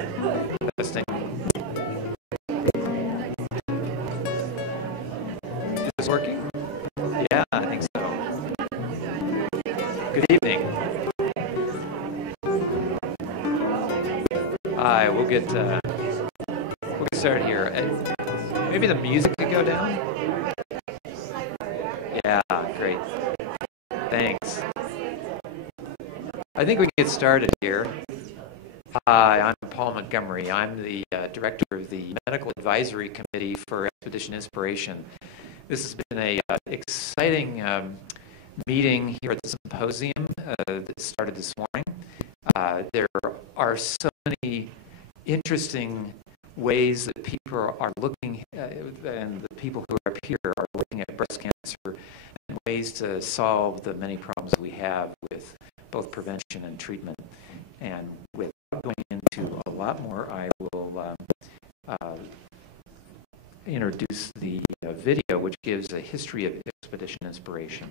Testing. Is this working? Yeah, I think so. Good evening. Hi, we'll get started here. Maybe the music could go down? Yeah, great. Thanks. I think we can get started here. Hi, I'm Paul Montgomery. I'm the director of the Medical Advisory Committee for Expedition Inspiration. This has been an exciting meeting here at the Symposium that started this morning. There are so many interesting ways that people are looking, and the people who are up here are looking at breast cancer and ways to solve the many problems we have with both prevention and treatment. And without going into a lot more, I will introduce the video, which gives a history of Expedition Inspiration.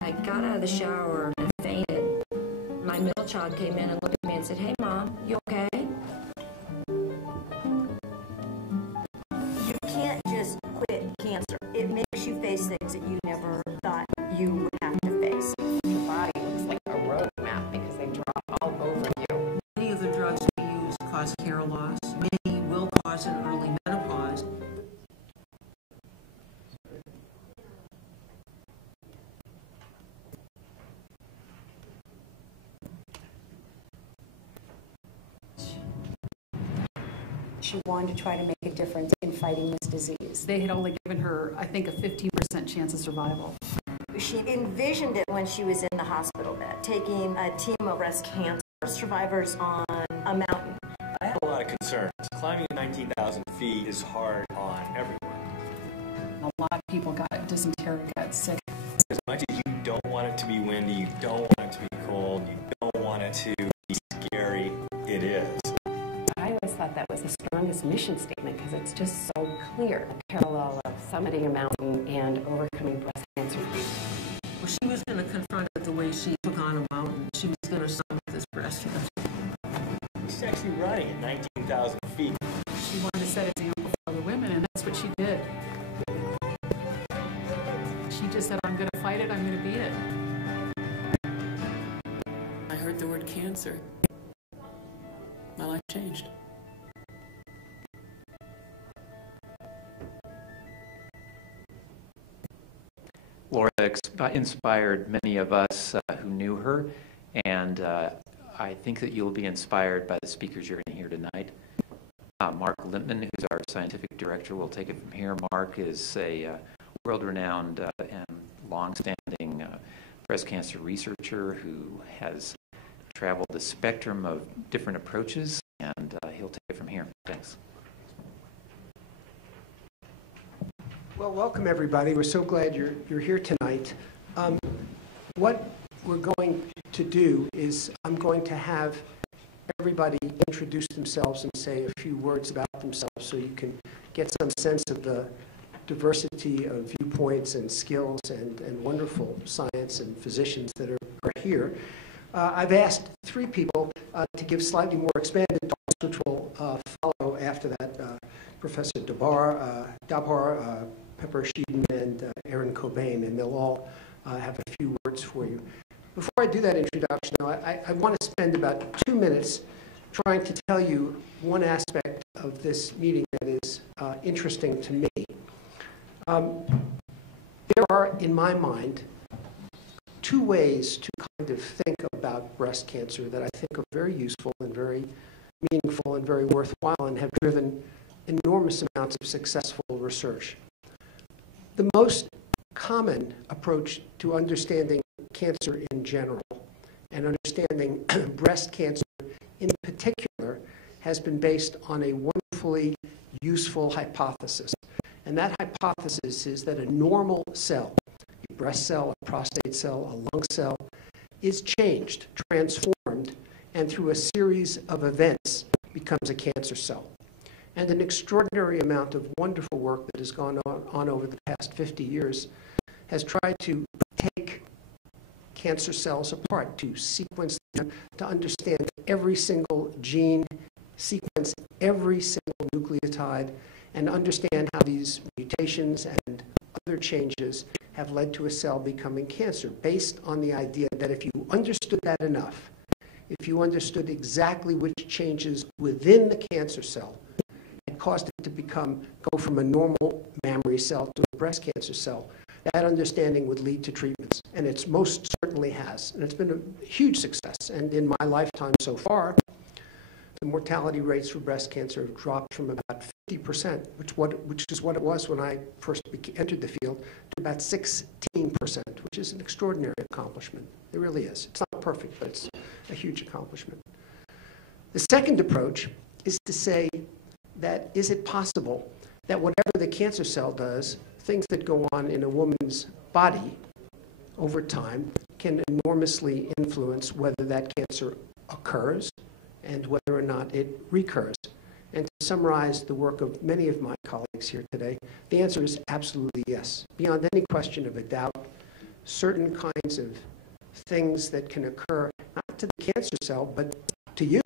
I got out of the shower and fainted. My middle child came in and looked at me and said, "Hey, Mom, you okay?" You can't just quit cancer. It makes you face things that you never thought you would have to face. Your body looks like a road map because they drop all over you. Many of the drugs we use cause hair loss. Many will cause an early menopause. She wanted to try to make a difference in fighting this disease. They had only given her, I think, a 15% chance of survival. She envisioned it when she was in the hospital bed, taking a team of breast cancer survivors on a mountain. I have a lot of concerns. Climbing 19,000 feet is hard on everyone. A lot of people got dysentery, got sick. As much as you don't want it to be windy, you don't want it to be cold, you don't want it to be scary, it is. I always thought that was the strongest mission statement because it's just so clear, the parallel of summiting a mountain and overcoming breast cancer. Well, she was going to confront it the way she took on a mountain. She was going to summit this breast cancer. She's actually running at 19,000 feet. She wanted to set an example for other women, and that's what she did. She just said, "I'm going to fight it, I'm going to beat it." I heard the word cancer. My life changed. Laura inspired many of us who knew her, and I think that you'll be inspired by the speakers you're going to hear tonight. Mark Limpman, who's our scientific director, will take it from here. Mark is a world-renowned and long-standing breast cancer researcher who has traveled the spectrum of different approaches, and he'll take it from here. Thanks. Well, welcome everybody. We're so glad you're here tonight. What we're going to do is I'm going to have everybody introduce themselves and say a few words about themselves so you can get some sense of the diversity of viewpoints and skills and wonderful science and physicians that are here. I've asked three people to give slightly more expanded talks, which will follow after that. Professor Dabhar, Pepper Sheeden, and Aaron Cobain, and they'll all have a few words for you. Before I do that introduction, though, I want to spend about 2 minutes trying to tell you one aspect of this meeting that is interesting to me. There are, in my mind, two ways to kind of think about breast cancer that I think are very useful and very meaningful and very worthwhile and have driven enormous amounts of successful research. The most common approach to understanding cancer in general and understanding breast cancer in particular has been based on a wonderfully useful hypothesis. And that hypothesis is that a normal cell, a breast cell, a prostate cell, a lung cell, is changed, transformed and through a series of events becomes a cancer cell. And an extraordinary amount of wonderful work that has gone on over the past 50 years has tried to take cancer cells apart, to sequence them, to understand every single gene, sequence every single nucleotide, and understand how these mutations and other changes have led to a cell becoming cancer, based on the idea that if you understood that enough, if you understood exactly which changes within the cancer cell had caused it to go from a normal mammary cell to a breast cancer cell, that understanding would lead to treatments. And it most certainly has. And it's been a huge success. And in my lifetime so far, the mortality rates for breast cancer have dropped from about 50%, which is what it was when I first entered the field, to about 16%, which is an extraordinary accomplishment. It really is. It's not perfect, but it's a huge accomplishment. The second approach is to say that is it possible that whatever the cancer cell does, things that go on in a woman's body over time can enormously influence whether that cancer occurs and whether or not it recurs. And to summarize the work of many of my colleagues here today, the answer is absolutely yes. Beyond any question of a doubt, certain kinds of things that can occur, not to the cancer cell, but to you,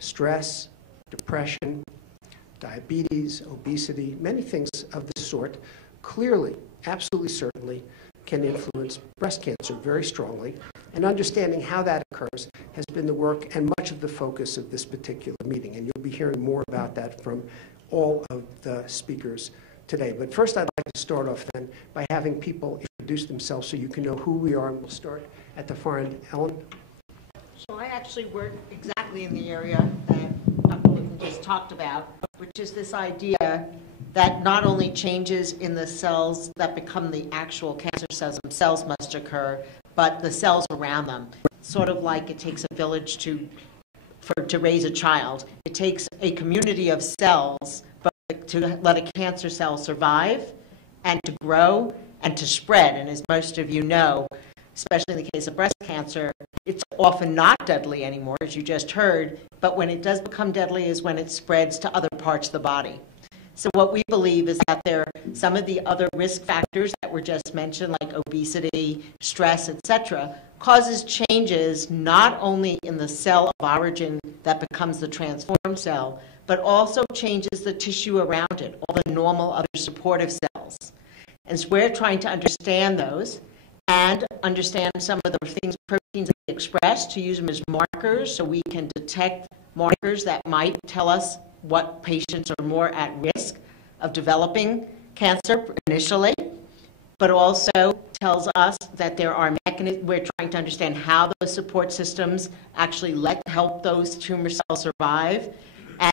stress, depression, diabetes, obesity, many things of this sort, clearly, absolutely certainly, can influence breast cancer very strongly. And understanding how that occurs has been the work and much of the focus of this particular meeting. And you'll be hearing more about that from all of the speakers today. But first, I'd like to start off then by having people introduce themselves so you can know who we are. And we'll start at the far end. Ellen? So I actually work exactly in the area that Dr. Litton just talked about, which is this idea that not only changes in the cells that become the actual cancer cells themselves must occur, but the cells around them. Sort of like it takes a village to raise a child. It takes a community of cells to let a cancer cell survive and to grow and to spread. And as most of you know, especially in the case of breast cancer, it's often not deadly anymore, as you just heard, but when it does become deadly is when it spreads to other parts of the body. So what we believe is that there are some of the other risk factors that were just mentioned, like obesity, stress, etc., causes changes not only in the cell of origin that becomes the transformed cell, but also changes the tissue around it, all the normal other supportive cells. And so we're trying to understand those and understand some of the things, proteins that they express, to use them as markers so we can detect markers that might tell us what patients are more at risk of developing cancer initially, but also tells us that there are mechanisms. We're trying to understand how those support systems actually help those tumor cells survive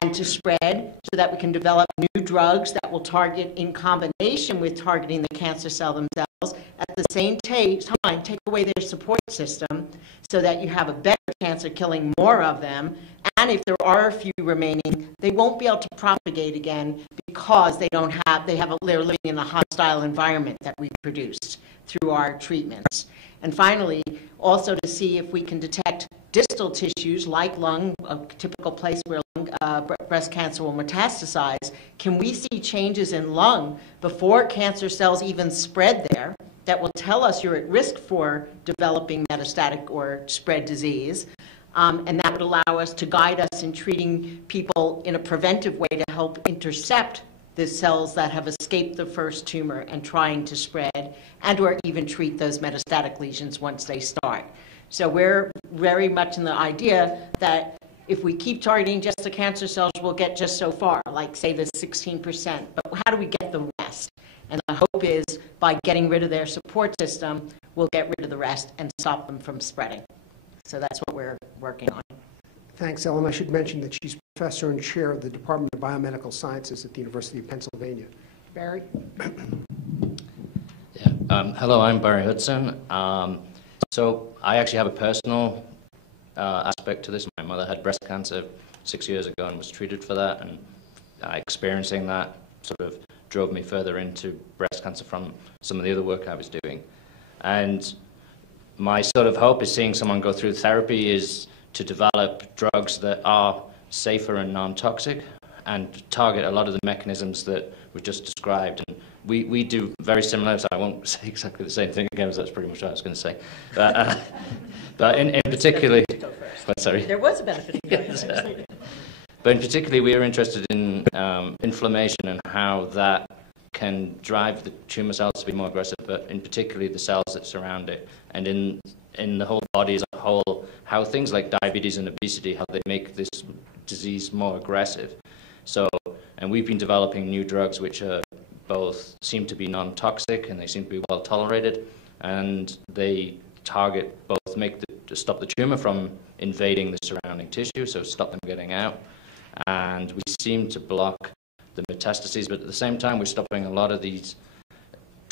and to spread, so that we can develop new drugs that will target, in combination with targeting the cancer cell themselves, at the same time take away their support system so that you have a better chance of killing more of them. And if there are a few remaining, they won't be able to propagate again because they're living in a hostile environment that we produced through our treatments. And finally, also to see if we can detect distal tissues like lung, a typical place where breast cancer will metastasize. Can we see changes in lung before cancer cells even spread there that will tell us you're at risk for developing metastatic or spread disease? And that would allow us to guide us in treating people in a preventive way to help intercept the cells that have escaped the first tumor and trying to spread, and or even treat those metastatic lesions once they start. So we're very much in the idea that if we keep targeting just the cancer cells, we'll get just so far, like say the 16%, but how do we get the rest? And the hope is by getting rid of their support system, we'll get rid of the rest and stop them from spreading. So that's what we're working on. Thanks, Ellen. I should mention that she's professor and chair of the Department of Biomedical Sciences at the University of Pennsylvania. Barry? Hello, I'm Barry Hudson. So I actually have a personal aspect to this. My mother had breast cancer 6 years ago and was treated for that, and experiencing that sort of drove me further into breast cancer from some of the other work I was doing. And my sort of hope is seeing someone go through therapy is to develop drugs that are safer and non-toxic and target a lot of the mechanisms that were just described. And we do very similar, so I won't say exactly the same thing again, because that's pretty much what I was going to say. But in particularly, sorry. There was a benefit. Yes. But in particularly, we are interested in inflammation and how that can drive the tumor cells to be more aggressive, but in particularly the cells that surround it, and in the whole body as a whole, how things like diabetes and obesity, how they make this disease more aggressive. So, and we've been developing new drugs which are both seem to be non-toxic and they seem to be well tolerated, and they target both, stop the tumor from invading the surrounding tissue, so stop them getting out, and we seem to block the metastases, but at the same time we're stopping a lot of these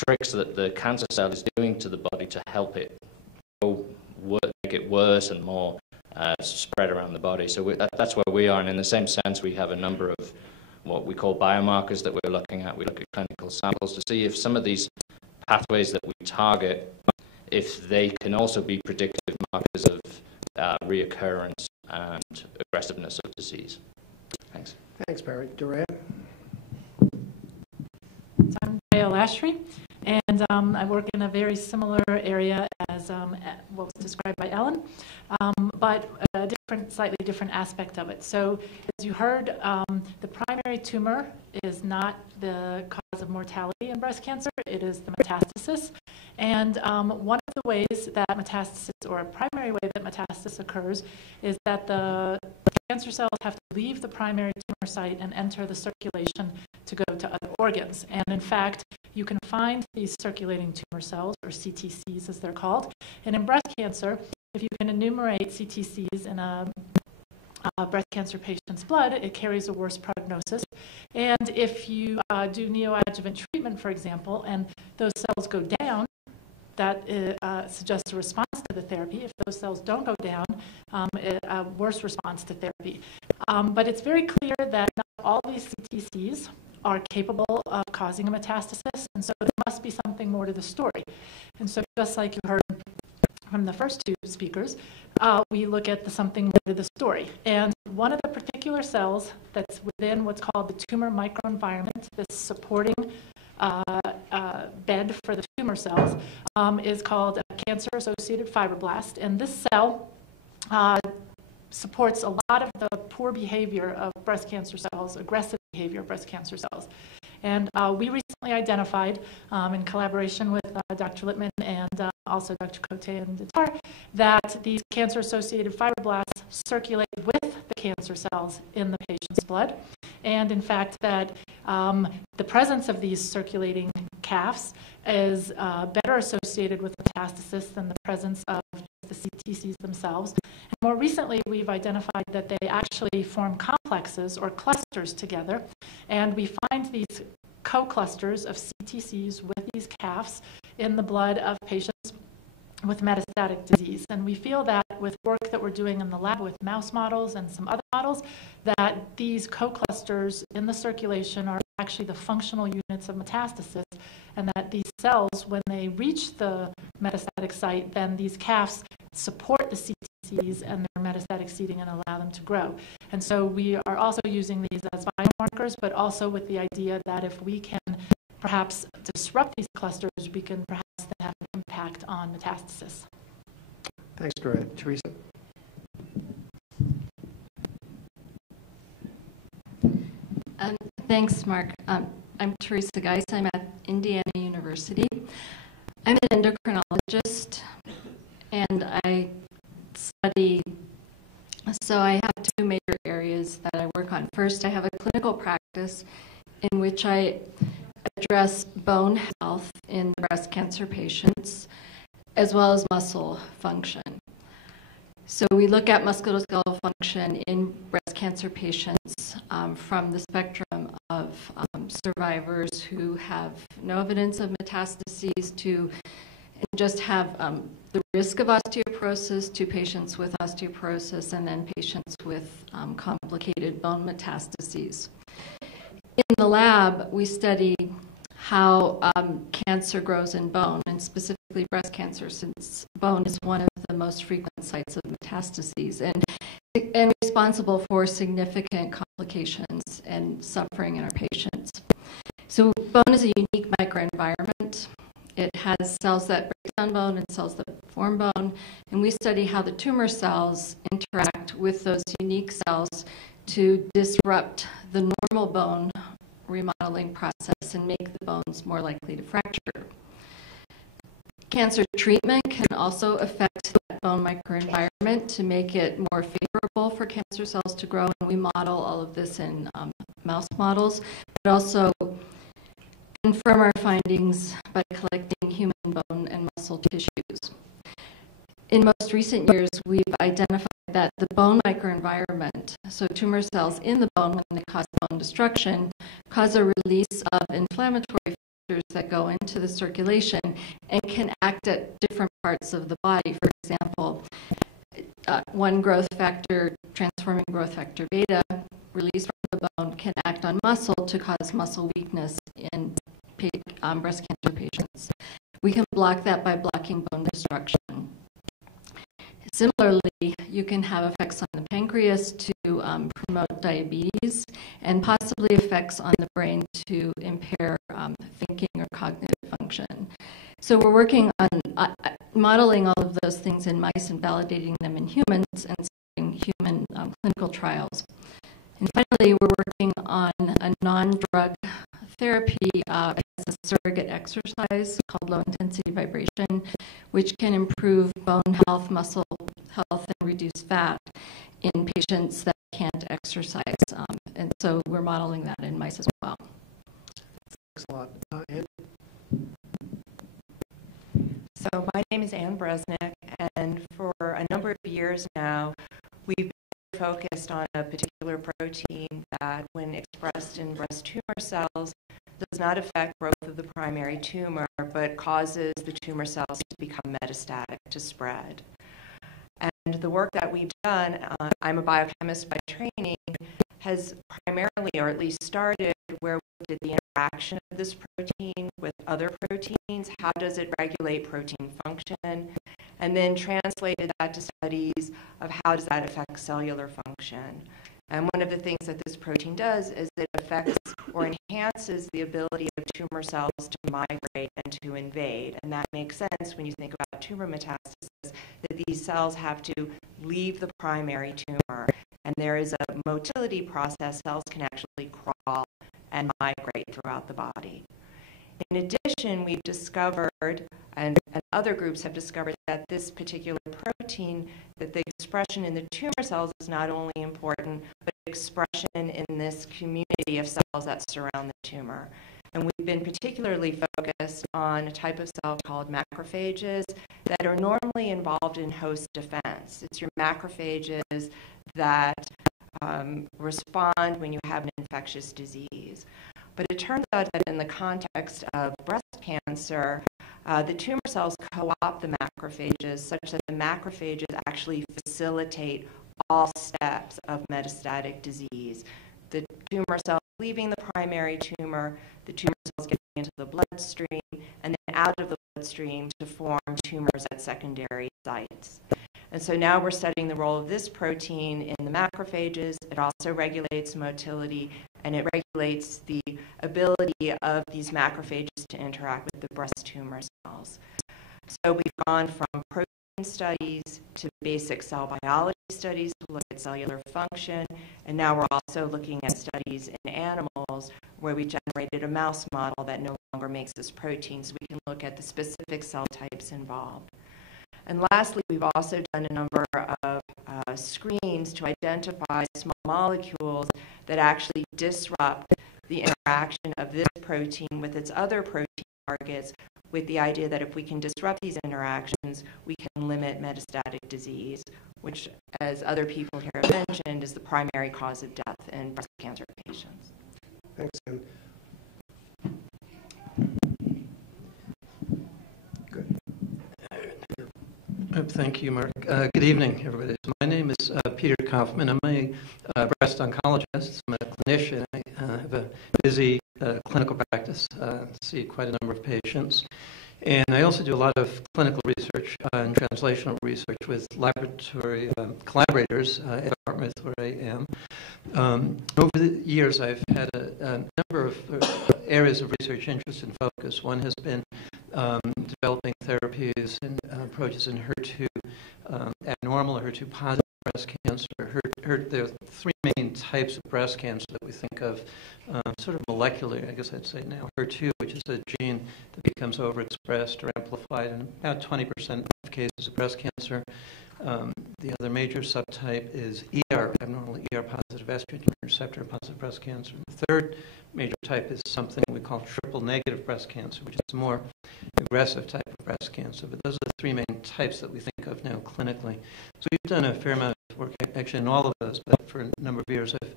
tricks that the cancer cell is doing to the body to help it make it worse and more spread around the body. So that's where we are, and in the same sense we have a number of what we call biomarkers that we're looking at. We look at clinical samples to see if some of these pathways that we target, if they can also be predictive markers of reoccurrence and aggressiveness of disease. Thanks. Thanks, Barry. Dorea? I'm Dale Ashry, and I work in a very similar area as what was described by Ellen, but a slightly different aspect of it. So, as you heard, the primary tumor is not the cause of mortality in breast cancer, it is the metastasis. And one of the ways that metastasis, or a primary way that metastasis occurs, is that the cancer cells have to leave the primary tumor site and enter the circulation to go to other organs. And in fact, you can find these circulating tumor cells, or CTCs as they're called. And in breast cancer, if you can enumerate CTCs in a breast cancer patient's blood, it carries a worse prognosis. And if you do neoadjuvant treatment, for example, and those cells go down, that suggests a response to the therapy. If those cells don't go down, a worse response to therapy. But it's very clear that not all these CTCs are capable of causing a metastasis, and so there must be something more to the story. And so just like you heard from the first two speakers, we look at something more to the story. And one of the particular cells that's within what's called the tumor microenvironment, this supporting bed for the tumor cells, is called a cancer-associated fibroblast. And this cell supports a lot of the poor behavior of breast cancer cells, aggressive behavior of breast cancer cells. And we recently identified, in collaboration with Dr. Littman and also Dr. Cote and Datar, that these cancer-associated fibroblasts circulate with the cancer cells in the patient's blood. And in fact, that the presence of these circulating CAFs is better associated with metastasis than the presence of the CTCs themselves. And more recently, we've identified that they actually form complexes or clusters together, and we find these co-clusters of CTCs with these CAFs in the blood of patients with metastatic disease. And we feel that with work that we're doing in the lab with mouse models and some other models, that these co-clusters in the circulation are actually the functional units of metastasis, and that these cells, when they reach the metastatic site, then these CAFs support the CTCs and their metastatic seeding and allow them to grow. And so we are also using these as biomarkers, but also with the idea that if we can perhaps disrupt these clusters, we can perhaps then have an impact on metastasis. Thanks, Dorea. Teresa? Thanks, Mark. I'm Teresa Geis. I'm at Indiana University. I'm an endocrinologist, and I study, so I have two major areas that I work on. First, I have a clinical practice in which I address bone health in breast cancer patients, as well as muscle function. So we look at musculoskeletal function in breast cancer patients from the spectrum of survivors who have no evidence of metastases to just have the risk of osteoporosis, to patients with osteoporosis, and then patients with complicated bone metastases. In the lab, we study how cancer grows in bone. And and specifically breast cancer, since bone is one of the most frequent sites of metastases and responsible for significant complications and suffering in our patients. So bone is a unique microenvironment. It has cells that break down bone and cells that form bone, and we study how the tumor cells interact with those unique cells to disrupt the normal bone remodeling process and make the bones more likely to fracture. Cancer treatment can also affect that bone microenvironment to make it more favorable for cancer cells to grow, and we model all of this in mouse models, but also confirm our findings by collecting human bone and muscle tissues. In most recent years, we've identified that the bone microenvironment, so tumor cells in the bone when they cause bone destruction, cause a release of inflammatory factors that go into the circulation and can act at different parts of the body. For example, one growth factor, transforming growth factor beta, released from the bone, can act on muscle to cause muscle weakness in breast cancer patients. We can block that by blocking bone destruction. Similarly, you can have effects on the pancreas to promote diabetes and possibly effects on the brain to impair thinking or cognitive function. So we're working on modeling all of those things in mice and validating them in humans and starting human clinical trials. And finally, we're working on a non-drug therapy as a surrogate exercise called low-intensity vibration, which can improve bone health, muscle health, and reduce fat in patients that can't exercise. And so we're modeling that in mice as well. Thanks a lot. Ann? So my name is Ann Bresnick, and for a number of years now, we've been focused on a particular protein that, when expressed in breast tumor cells, does not affect growth of the primary tumor, but causes the tumor cells to become metastatic, to spread. And the work that we've done, I'm a biochemist by training, has primarily, or at least started, where we did the interaction of this protein with other proteins. How does it regulate protein function? And then translated that to studies of how does that affect cellular function. And one of the things that this protein does is it affects or enhances the ability of tumor cells to migrate and to invade. And that makes sense when you think about tumor metastasis, that these cells have to leave the primary tumor. And there is a motility process. Cells can actually crawl and migrate throughout the body. In addition, we've discovered, and other groups have discovered, that this particular protein, that the expression in the tumor cells is not only important, but expression in this community of cells that surround the tumor. And we've been particularly focused on a type of cell called macrophages that are normally involved in host defense. It's your macrophages that respond when you have an infectious disease. But it turns out that in the context of breast cancer, the tumor cells co-opt the macrophages such that the macrophages actually facilitate all steps of metastatic disease. The tumor cells leaving the primary tumor, the tumor cells getting into the bloodstream, and then out of the bloodstream to form tumors at secondary sites. And so now we're studying the role of this protein in the macrophages. It also regulates motility, and it regulates the ability of these macrophages to interact with the breast tumor cells. So we've gone from protein studies to basic cell biology studies to look at cellular function, and now we're also looking at studies in animals where we generated a mouse model that no longer makes this protein, so we can look at the specific cell types involved. And lastly, we've also done a number of screens to identify small molecules that actually disrupt the interaction of this protein with its other protein targets, with the idea that if we can disrupt these interactions, we can limit metastatic disease, which, as other people here have mentioned, is the primary cause of death in breast cancer patients. Thanks, Ann. Thank you, Mark. Good evening, everybody. My name is Peter Kaufman. I'm a breast oncologist. I'm a clinician. I have a busy clinical practice, see quite a number of patients. And I also do a lot of clinical research and translational research with laboratory collaborators at Dartmouth, where I am. Over the years, I've had a number of areas of research interest and focus. One has been developing therapies and approaches in HER2 abnormal or HER2 positive breast cancer. There are three main types of breast cancer that we think of sort of molecularly, I guess I'd say now. HER2, which is a gene that becomes overexpressed or amplified in about 20% of cases of breast cancer. The other major subtype is ER, abnormal ER-positive estrogen receptor-positive breast cancer. The third major type is something we call triple-negative breast cancer, which is a more aggressive type of breast cancer. But those are the three main types that we think of now clinically. So we've done a fair amount of work actually in all of those, but for a number of years I've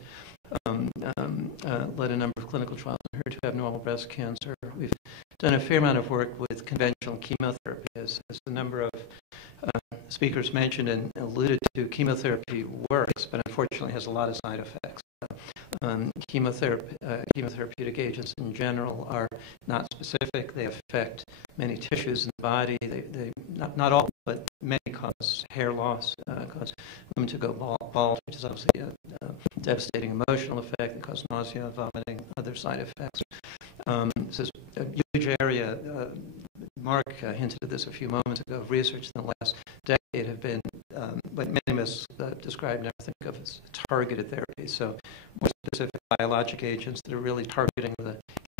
led a number of clinical trials on HER2 abnormal breast cancer. We've done a fair amount of work with conventional chemotherapy, as a number of speakers mentioned and alluded to. Chemotherapy works, but unfortunately has a lot of side effects. Chemotherapeutic agents in general are not specific. They affect many tissues in the body. They not all, but many cause hair loss, cause women to go bald, which is obviously a devastating emotional effect. They cause nausea, vomiting, other side effects. This is a huge area. Mark hinted at this a few moments ago. Research in the last decade have been what many of us describe now think of as targeted therapy. So more specific biologic agents that are really targeting the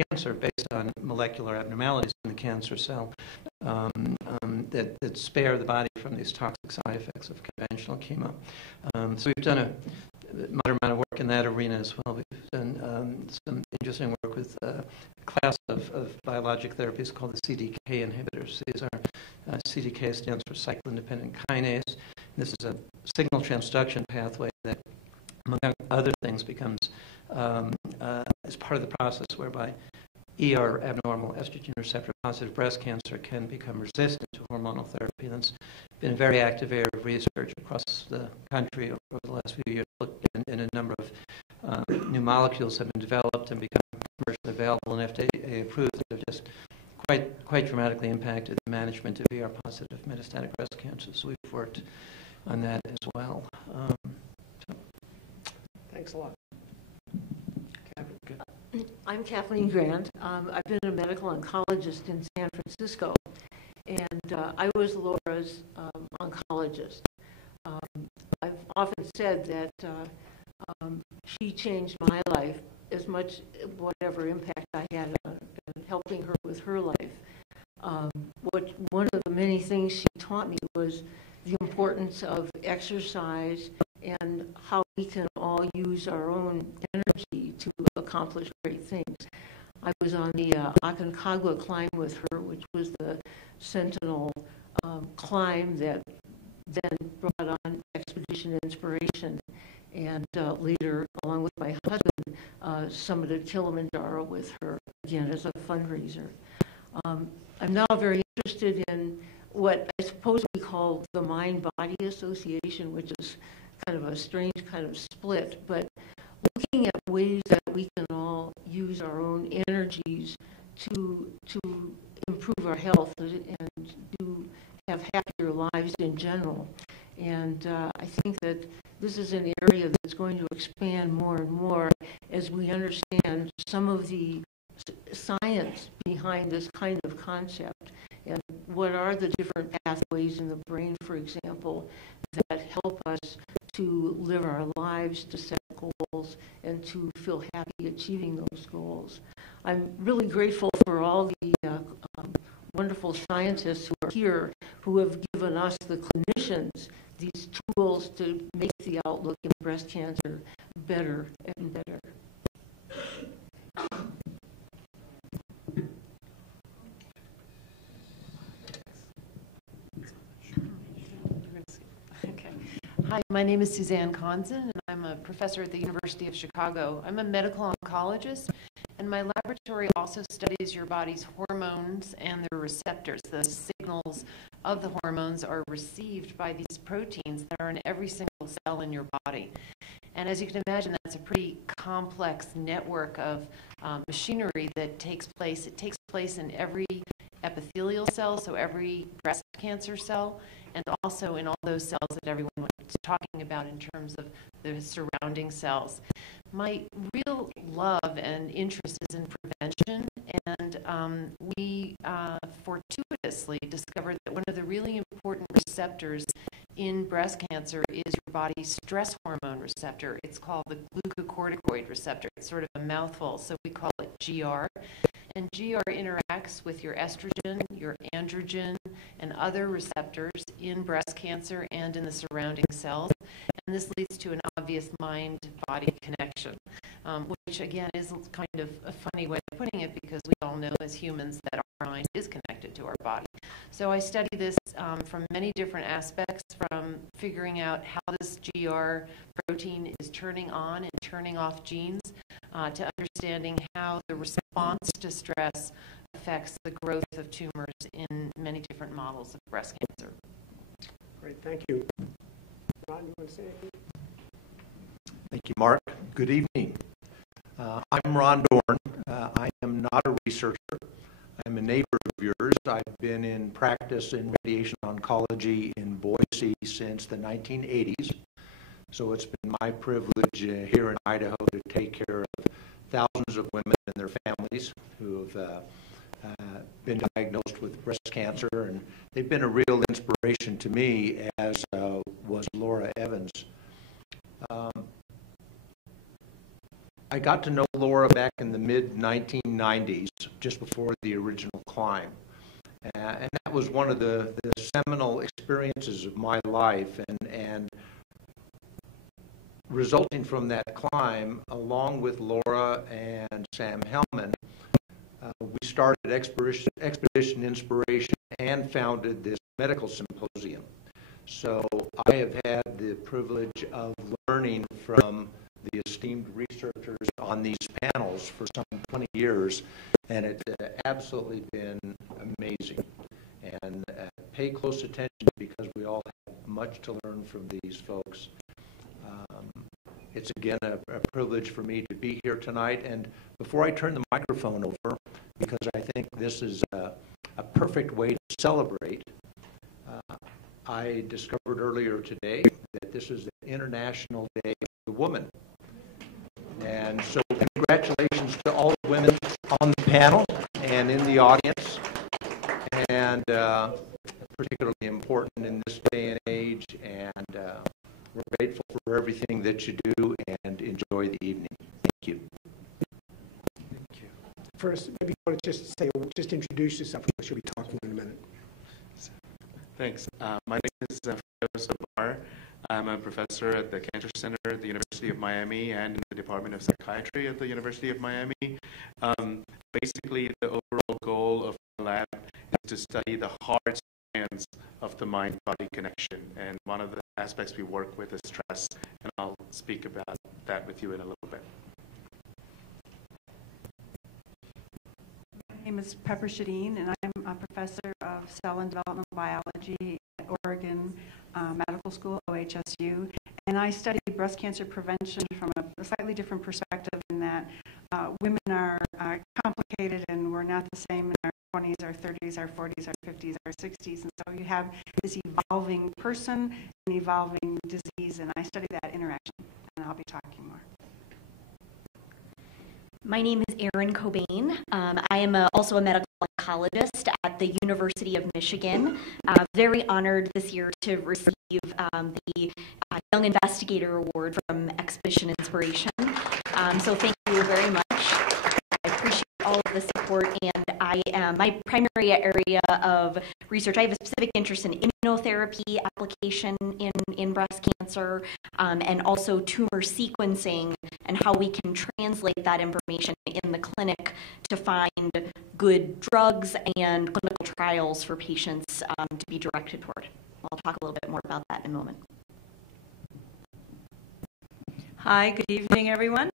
cancer based on molecular abnormalities in the cancer cell that spare the body from these toxic side effects of conventional chemo. So we've done a moderate amount of work in that arena as well. We've done some interesting work with a class of biologic therapies called the CDK inhibitors. These are CDK stands for cyclin-dependent kinase. This is a signal transduction pathway that, among other things, becomes as part of the process whereby ER abnormal estrogen receptor positive breast cancer can become resistant to hormonal therapy. That's been a very active area of research across the country over the last few years, and a number of new molecules have been developed and become commercially available and FDA approved that have just quite dramatically impacted the management of ER positive metastatic breast cancer. So we've worked on that as well. Thanks a lot. I'm Kathleen Grant. I've been a medical oncologist in San Francisco, and I was Laura's oncologist. I've often said that she changed my life as much whatever impact I had on helping her with her life. One of the many things she taught me was the importance of exercise and how we can all use our own energy to accomplish great things. I was on the Aconcagua climb with her, which was the Sentinel climb that then brought on Expedition Inspiration, and later, along with my husband, summited Kilimanjaro with her, again, as a fundraiser. I'm now very interested in what I suppose we call the Mind-Body Association, which is kind of a strange kind of split, but looking at ways that we can all use our own energies to improve our health and to have happier lives in general. And I think that this is an area that's going to expand more and more as we understand some of the science behind this kind of concept and what are the different pathways in the brain, for example, that help us to live our lives, to set goals, and to feel happy achieving those goals. I'm really grateful for all the wonderful scientists who are here, who have given us, the clinicians, these tools to make the outlook in breast cancer better and better. Hi, my name is Suzanne Konzen, and I'm a professor at the University of Chicago. I'm a medical oncologist, and my laboratory also studies your body's hormones and their receptors. The signals of the hormones are received by these proteins that are in every single cell in your body. And as you can imagine, that's a pretty complex network of machinery that takes place. It takes place in every epithelial cells, so every breast cancer cell, and also in all those cells that everyone was talking about in terms of the surrounding cells. My real love and interest is in prevention, and we fortuitously discovered that one of the really important receptors in breast cancer is your body's stress hormone receptor. It's called the glucocorticoid receptor. It's sort of a mouthful, so we call it GR. And GR interacts with your estrogen, your androgen, and other receptors in breast cancer and in the surrounding cells. And this leads to an obvious mind-body connection, which again is kind of a funny way of putting it because we all know as humans that our mind is connected to our body. So I study this from many different aspects, from figuring out how this GR protein is turning on and turning off genes, to understanding how the response to stress affects the growth of tumors in many different models of breast cancer. Great, thank you. Ron, you want to say anything? Thank you, Mark. Good evening. I'm Ron Dorn. I am not a researcher. I'm a neighbor of yours. I've been in practice in radiation oncology in Boise since the 1980s. So it's been my privilege here in Idaho to take care of thousands of women and their families who have been diagnosed with breast cancer, and they've been a real inspiration to me, as was Laura Evans. I got to know Laura back in the mid-1990s, just before the original climb. And that was one of the seminal experiences of my life, and resulting from that climb, along with Laura and Sam Hellman, we started Expedition Inspiration and founded this medical symposium. So I have had the privilege of learning from the esteemed researchers on these panels for some 20 years, and it's absolutely been amazing. And pay close attention because we all have much to learn from these folks. It's again a privilege for me to be here tonight. And before I turn the microphone over, because I think this is a perfect way to celebrate, I discovered earlier today that this is the International Day of the Woman. And so congratulations to all the women on the panel and in the audience, and particularly important in this day and age, and we're grateful for everything that you do, and enjoy the evening. Thank you. Thank you. First, maybe you want to just introduce yourself, because you'll be talking in a minute. Thanks. My name is Firoz Sabar. I'm a professor at the Cancer Center at the University of Miami and in the Department of Psychiatry at the University of Miami. Basically, the overall goal of my lab is to study the hard science of the mind-body connection. And one of the aspects we work with is stress, and I'll speak about that with you in a little bit. My name is Pepper Shadeen, and I'm a professor of cell and developmental biology at Oregon Medical School, OHSU, and I study breast cancer prevention from a slightly different perspective, in that women are complicated, and we're not the same in our 20s, our 30s, our 40s, our 50s, our 60s, and so you have this evolving person and evolving disease, and I study that interaction, and I'll be talking more. My name is Erin Cobain. I am also a medical oncologist at the University of Michigan. Very honored this year to receive the Young Investigator Award from Expedition Inspiration. So thank you very much. I appreciate all of the support, and my primary area of research, I have a specific interest in immunotherapy application in breast cancer, and also tumor sequencing and how we can translate that information in the clinic to find good drugs and clinical trials for patients to be directed toward. I'll talk a little bit more about that in a moment. Hi, good evening, everyone.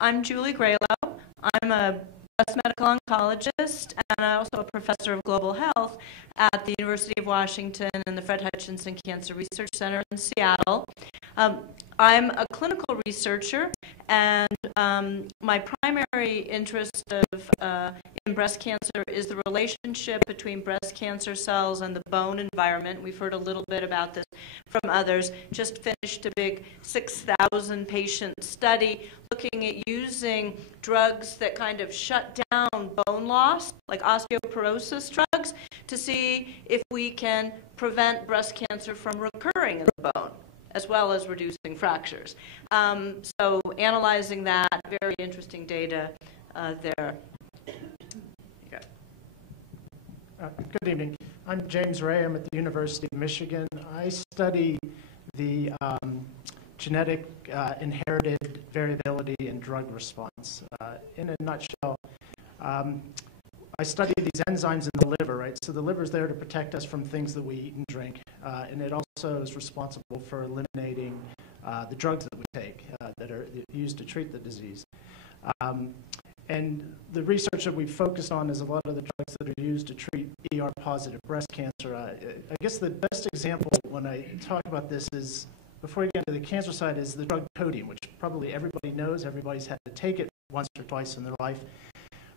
I'm Julie Graylow. I'm a breast medical oncologist and also a professor of global health at the University of Washington and the Fred Hutchinson Cancer Research Center in Seattle. I'm a clinical researcher, and my primary interest of in breast cancer is the relationship between breast cancer cells and the bone environment. We've heard a little bit about this from others. Just finished a big 6,000 patient study looking at using drugs that kind of shut down bone loss, like osteoporosis drugs, to see if we can prevent breast cancer from recurring in the bone, as well as reducing fractures. So analyzing that, very interesting data there. Good evening. I'm James Ray. I'm at the University of Michigan. I study the genetic inherited variability in drug response. In a nutshell, I study these enzymes in the liver, right? So the liver is there to protect us from things that we eat and drink, and it also is responsible for eliminating the drugs that we take that are used to treat the disease. And the research that we've focused on is a lot of the drugs that are used to treat ER-positive breast cancer. I guess the best example when I talk about this is, before we get into the cancer side, is the drug codeine, which probably everybody knows. Everybody's had to take it once or twice in their life.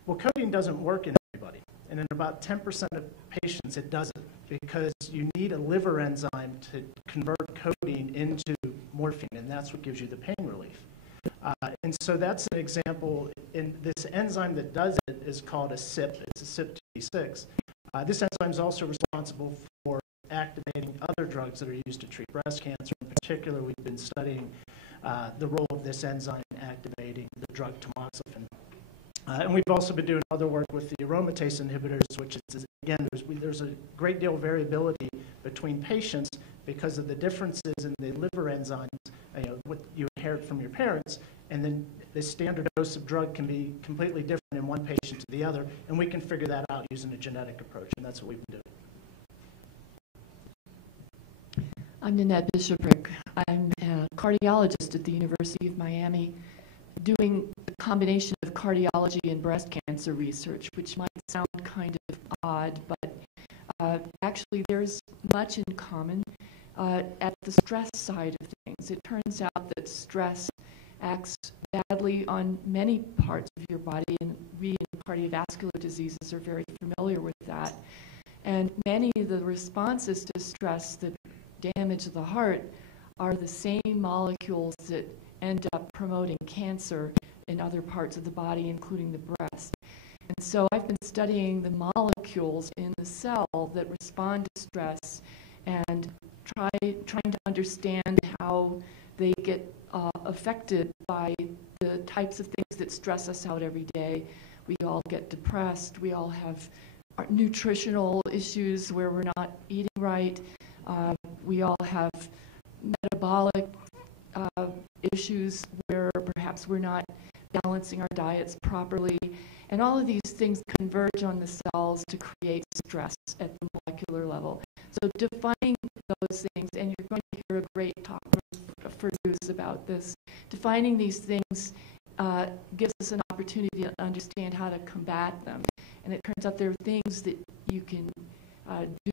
Well, codeine doesn't work in everybody. And in about 10% of patients, it doesn't, because you need a liver enzyme to convert codeine into morphine, and that's what gives you the pain relief. And so that's an example. In this enzyme that does it is called a CYP. It's a CYP2D6. This enzyme is also responsible for activating other drugs that are used to treat breast cancer. In particular, we've been studying the role of this enzyme in activating the drug tamoxifen. And we've also been doing other work with the aromatase inhibitors, which is, again, there's a great deal of variability between patients because of the differences in the liver enzymes, what you inherit from your parents, and then the standard dose of drug can be completely different in one patient to the other, and we can figure that out using a genetic approach, and that's what we've been doing. I'm Nanette Bishoprick. I'm a cardiologist at the University of Miami, doing a combination of cardiology and breast cancer research, which might sound kind of odd, but actually there's much in common. At the stress side of things, it turns out that stress acts badly on many parts of your body, and we in cardiovascular diseases are very familiar with that. And many of the responses to stress that damage the heart are the same molecules that end up promoting cancer in other parts of the body, including the breast. And so I've been studying the molecules in the cell that respond to stress and trying to understand how they get affected by the types of things that stress us out every day. We all get depressed. We all have nutritional issues where we're not eating right. We all have metabolic issues where perhaps we're not balancing our diets properly. And all of these things converge on the cells to create stress at the molecular level. So defining those things, and you're going to hear a great talk for Bruce about this, defining these things gives us an opportunity to understand how to combat them. And it turns out there are things that you can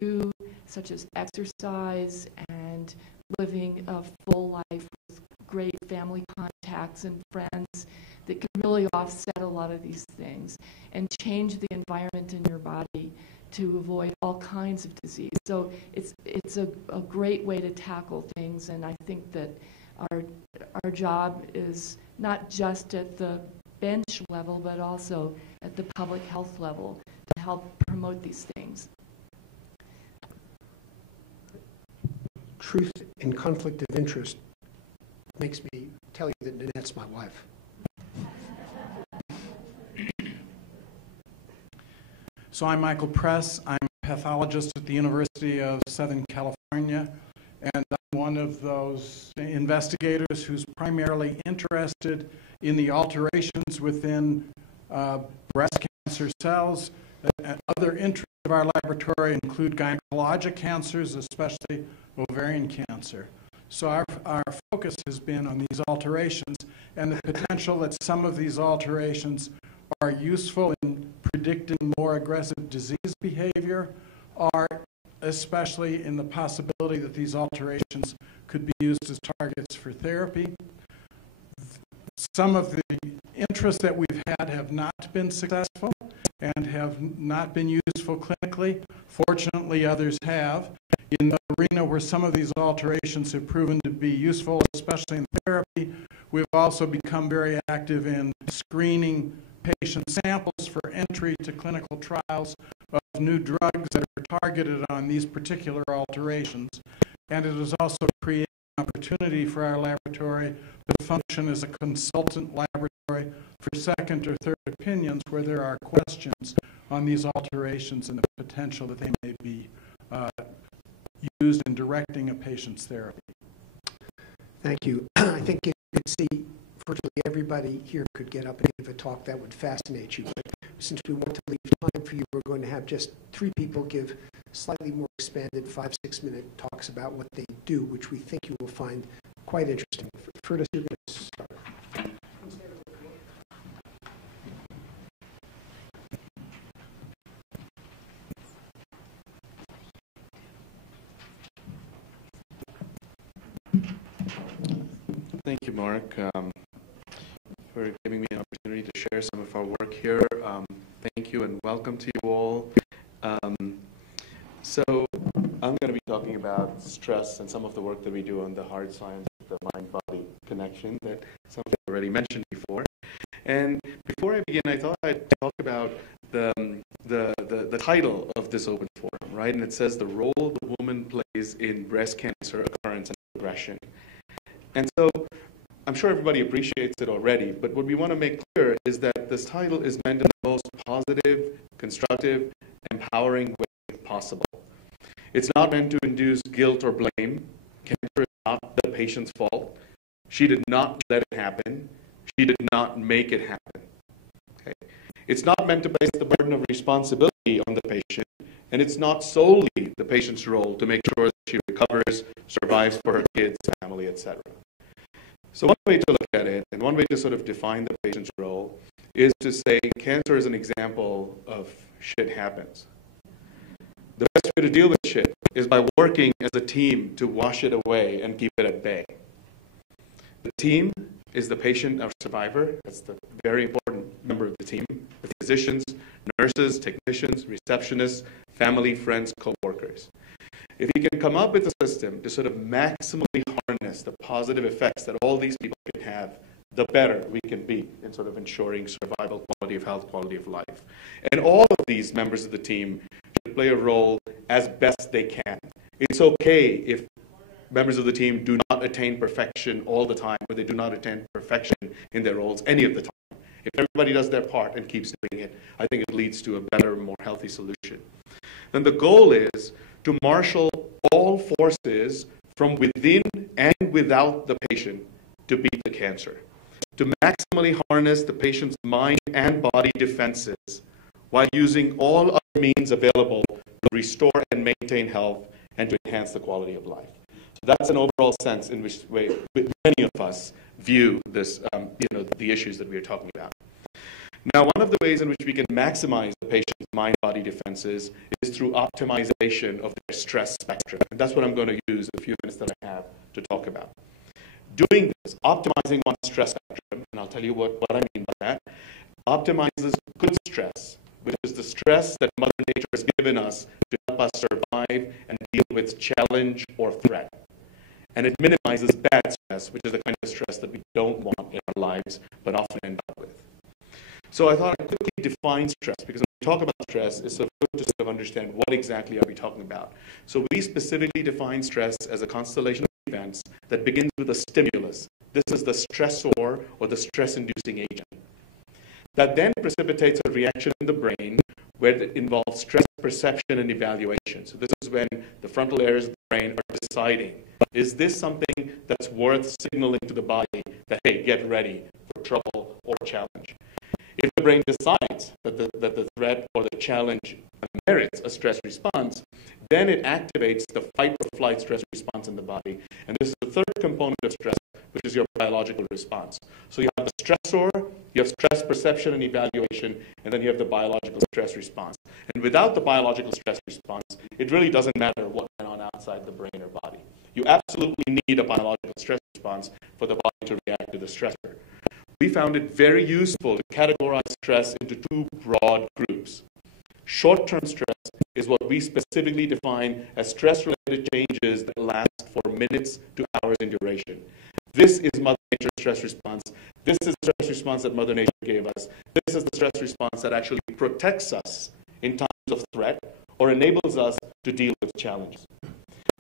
do, such as exercise and living a full life with great family contacts and friends, that can really offset a lot of these things and change the environment in your body to avoid all kinds of disease. So it's a great way to tackle things, and I think that our job is not just at the bench level, but also at the public health level to help promote these things. Truth in conflict of interest makes me tell you that Nanette's my wife. So I'm Michael Press. I'm a pathologist at the University of Southern California, and I'm one of those investigators who's primarily interested in the alterations within breast cancer cells. Other interests of our laboratory include gynecologic cancers, especially ovarian cancer. So our focus has been on these alterations and the potential that some of these alterations are useful in predicting more aggressive disease behavior, or especially in the possibility that these alterations could be used as targets for therapy. Some of the interests that we've had have not been successful, and have not been useful clinically. Fortunately, others have. In the arena where some of these alterations have proven to be useful, especially in therapy, we've also become very active in screening patient samples for entry to clinical trials of new drugs that are targeted on these particular alterations. And it has also created an opportunity for our laboratory to function as a consultant laboratory for second or third opinions where there are questions on these alterations and the potential that they may be used in directing a patient's therapy. Thank you. I think you could see virtually everybody here could get up and give a talk that would fascinate you. But since we want to leave time for you, we're going to have just 3 people give slightly more expanded 5-6 minute talks about what they do, which we think you will find quite interesting. Furtis, you're going to start. Thank you, Mark, for giving me an opportunity to share some of our work here. Thank you and welcome to you all. So I'm going to be talking about stress and some of the work that we do on the hard science of the mind-body connection that some of you already mentioned before. And before I begin, I thought I'd talk about the title of this open forum, right? And it says the role the woman plays in breast cancer occurrence and progression. And so I'm sure everybody appreciates it already, but what we want to make clear is that this title is meant in the most positive, constructive, empowering way possible. It's not meant to induce guilt or blame. Cancer is not the patient's fault. She did not let it happen. She did not make it happen. Okay? It's not meant to place the burden of responsibility on the patient, and it's not solely the patient's role to make sure that she recovers, survives for her kids, family, etc. So one way to look at it, and one way to sort of define the patient's role, is to say cancer is an example of shit happens. The best way to deal with shit is by working as a team to wash it away and keep it at bay. The team is the patient or survivor. That's the very important member of the team. The physicians, nurses, technicians, receptionists, family, friends, co-workers. If you can come up with a system to sort of maximally harness the positive effects that all these people can have, the better we can be in sort of ensuring survival, quality of health, quality of life. And all of these members of the team should play a role as best they can. It's okay if members of the team do not attain perfection all the time, or they do not attain perfection in their roles any of the time. If everybody does their part and keeps doing it, I think it leads to a better, more healthy solution. Then the goal is to marshal all forces from within and without the patient to beat the cancer, to maximally harness the patient's mind and body defenses while using all other means available to restore and maintain health and to enhance the quality of life. So that's an overall sense in which way many of us view this, the issues that we are talking about. Now, one of the ways in which we can maximize the patient's mind-body defenses is through optimization of their stress spectrum. And that's what I'm going to use the few minutes that I have to talk about. Doing this, optimizing one's stress spectrum, and I'll tell you what I mean by that, optimizes good stress, which is the stress that Mother Nature has given us to help us survive and deal with challenge or threat. And it minimizes bad stress, which is the kind of stress that we don't want in our lives, but often end up with. So I thought I'd quickly define stress, because when we talk about stress, it's so good to sort of understand what exactly are we talking about. So we specifically define stress as a constellation of events that begins with a stimulus. This is the stressor or the stress-inducing agent. That then precipitates a reaction in the brain where it involves stress perception and evaluation. So this is when the frontal areas of the brain are deciding, is this something that's worth signaling to the body that, hey, get ready for trouble or challenge? If the brain decides that the threat or the challenge merits a stress response, then it activates the fight or flight stress response in the body. And this is the third component of stress, which is your biological response. So you have the stressor, you have stress perception and evaluation, and then you have the biological stress response. And without the biological stress response, it really doesn't matter what went on outside the brain or body. You absolutely need a biological stress response for the body to react to the stressor. we found it very useful to categorize stress into two broad groups. Short-term stress is what we specifically define as stress-related changes that last for minutes to hours in duration. This is Mother Nature's stress response. This is the stress response that Mother Nature gave us. This is the stress response that actually protects us in times of threat or enables us to deal with challenges.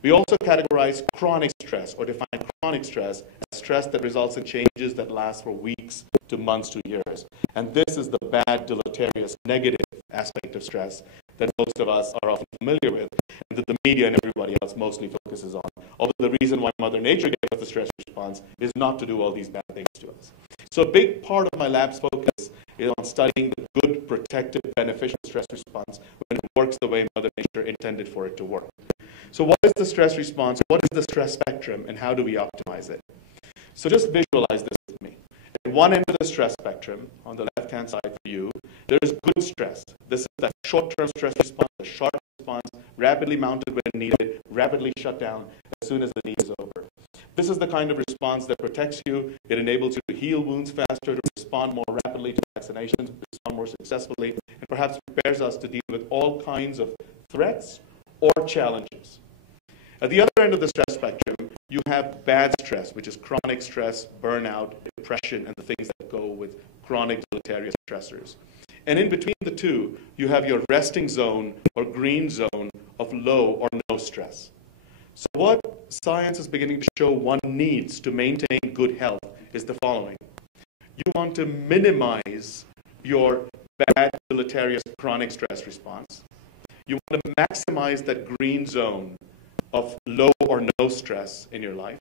We also categorize chronic stress, or define chronic stress as stress that results in changes that last for weeks to months to years. And this is the bad, deleterious, negative aspect of stress that most of us are often familiar with, and that the media and everybody else mostly focuses on. Although the reason why Mother Nature gave us the stress response is not to do all these bad things to us. So a big part of my lab's focus is on studying the good, protective, beneficial stress response when it works the way Mother Nature intended for it to work. So what is the stress response? What is the stress spectrum, and how do we optimize it? So just visualize this with me. At one end of the stress spectrum, on the left-hand side for you, there is good stress. This is that short-term stress response, a sharp response, rapidly mounted when needed, rapidly shut down as soon as the need is over. This is the kind of response that protects you. It enables you to heal wounds faster, to respond more rapidly to vaccinations, respond more successfully, and perhaps prepares us to deal with all kinds of threats or challenges. At the other end of the stress spectrum, you have bad stress, which is chronic stress, burnout, depression, and the things that go with chronic deleterious stressors. And in between the two, you have your resting zone or green zone of low or no stress. So what science is beginning to show one needs to maintain good health is the following. You want to minimize your bad, deleterious, chronic stress response. You want to maximize that green zone of low or no stress in your life.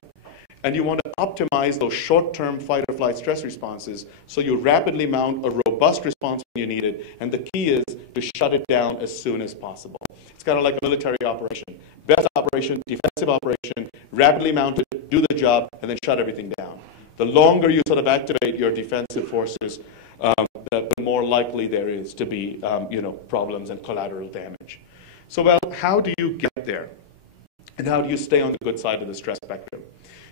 And you want to optimize those short-term fight-or-flight stress responses so you rapidly mount a robust response when you need it. And the key is to shut it down as soon as possible. It's kind of like a military operation. Best operation, defensive operation, rapidly mount it, do the job, and then shut everything down. The longer you sort of activate your defensive forces, the more likely there is to be problems and collateral damage. So, well, how do you get there? And how do you stay on the good side of the stress spectrum?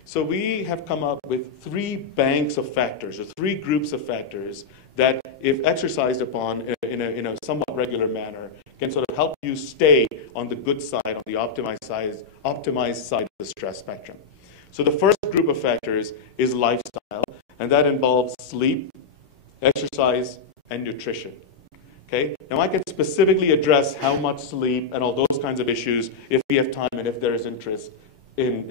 So we have come up with three banks of factors, or three groups of factors that, if exercised upon in a somewhat regular manner, can sort of help you stay on the good side, on the optimized side of the stress spectrum. So the first group of factors is lifestyle, and that involves sleep, exercise, and nutrition. Okay? Now I can specifically address how much sleep and all those kinds of issues if we have time and if there is interest in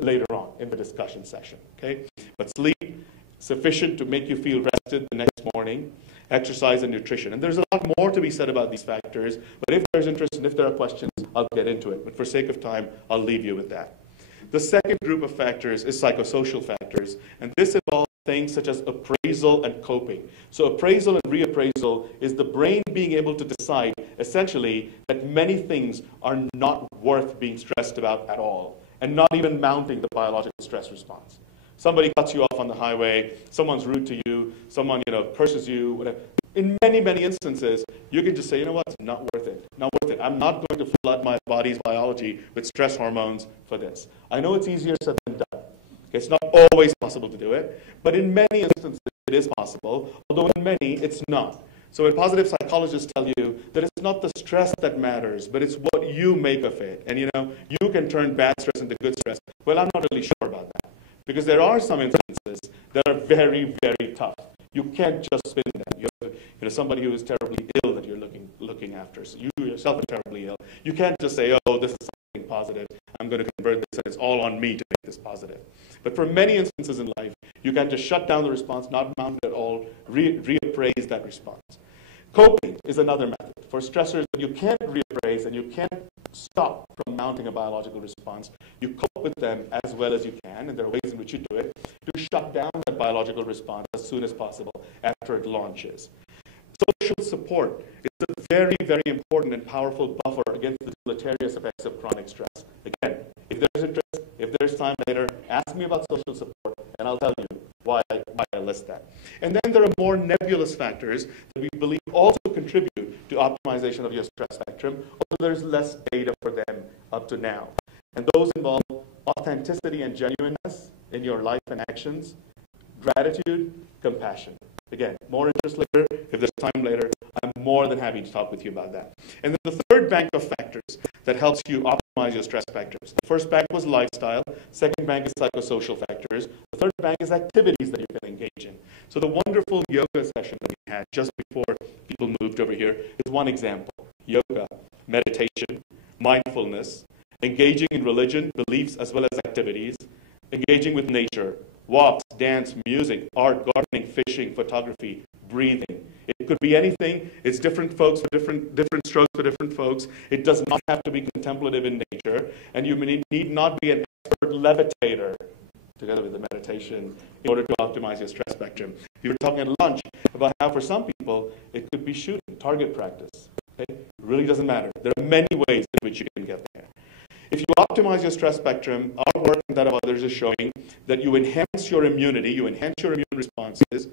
later on in the discussion session. Okay? But sleep, sufficient to make you feel rested the next morning, exercise and nutrition. And there's a lot more to be said about these factors, but if there's interest and if there are questions, I'll get into it. But for sake of time, I'll leave you with that. The second group of factors is psychosocial factors, and this involves things such as appraisal and coping. So appraisal and reappraisal is the brain being able to decide, essentially, that many things are not worth being stressed about at all, and not even mounting the biological stress response. Somebody cuts you off on the highway, someone's rude to you, someone curses you, whatever. In many, many instances, you can just say, you know what, it's not worth it. Not worth it. I'm not going to flood my body's biology with stress hormones for this. I know it's easier said than done. It's not always possible to do it, but in many instances it is possible, although in many it's not. So when positive psychologists tell you that it's not the stress that matters, but it's what you make of it, and you can turn bad stress into good stress, well, I'm not really sure about that, because there are some instances that are very, very tough. You can't just spin them. You have somebody who is terribly ill that you're looking after. So you yourself are terribly ill. You can't just say, oh, this is something positive. I'm going to convert this, and it's all on me to make this positive. But for many instances in life, you can just shut down the response, not mount it at all, reappraise that response. Coping is another method. For stressors that you can't reappraise and you can't stop from mounting a biological response, you cope with them as well as you can, and there are ways in which you do it, to shut down that biological response as soon as possible after it launches. Social support is a very, very important and powerful buffer against the deleterious effects of chronic stress. Again, if there's interest, if there's time later, ask me about social support, and I'll tell you why I list that. And then there are more nebulous factors that we believe also contribute to optimization of your stress spectrum, although there's less data for them up to now. And those involve authenticity and genuineness in your life and actions, Gratitude, compassion. Again, more interest later. If there's time later, I'm more than happy to talk with you about that. And then the third bank of factors that helps you optimize your stress spectrums. The first bank was lifestyle. Second bank is psychosocial factors. The third bank is activities that you can engage in. So the wonderful yoga session that we had just before people moved over here is one example. Yoga, meditation, mindfulness, engaging in religion, beliefs, as well as activities, engaging with nature, walks, dance, music, art, gardening, fishing, photography, breathing. It could be anything. It's different folks for different strokes for different folks. It does not have to be contemplative in nature, and you need not be an expert levitator together with the meditation in order to optimize your stress spectrum. We were talking at lunch about how for some people it could be shooting, target practice. Okay? It really doesn't matter. There are many ways in which you can get there. If you optimize your stress spectrum, our work and that of others is showing that you enhance your immunity, you enhance your immune responses,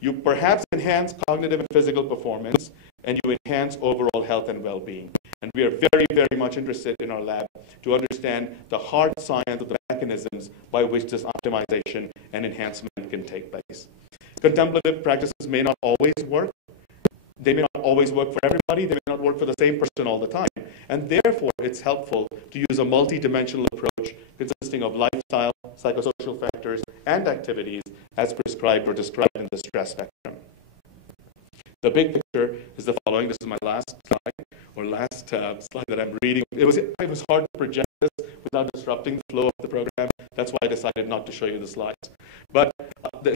you perhaps enhance cognitive and physical performance, and you enhance overall health and well-being. And we are very, very much interested in our lab to understand the hard science of the mechanisms by which this optimization and enhancement can take place. Contemplative practices may not always work. They may not always work for everybody. They may not work for the same person all the time. And therefore, it's helpful to use a multidimensional approach consisting of lifestyle, psychosocial factors, and activities as prescribed or described in the stress spectrum. The big picture is the following. This is my last slide, or last slide that I'm reading. It was hard to project this without disrupting the flow of the program. That's why I decided not to show you the slides. But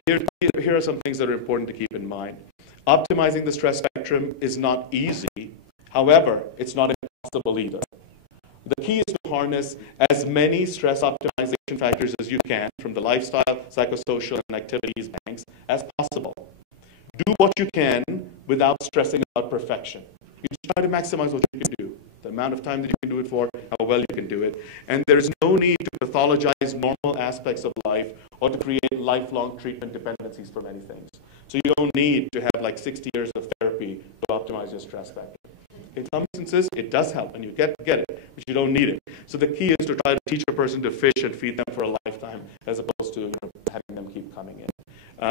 here are some things that are important to keep in mind. Optimizing the stress spectrum is not easy. However, it's not impossible either. The key is to harness as many stress optimization factors as you can from the lifestyle, psychosocial, and activities banks as possible. Do what you can without stressing about perfection. You just try to maximize what you can do, the amount of time that you can do it for, how well you can do it. And there's no need to pathologize normal aspects of life or to create lifelong treatment dependencies for many things. So you don't need to have like 60 years of therapy to optimize your stress factor. In some instances, it does help, and you get it, but you don't need it. So the key is to try to teach a person to fish and feed them for a lifetime, as opposed to having them keep coming in.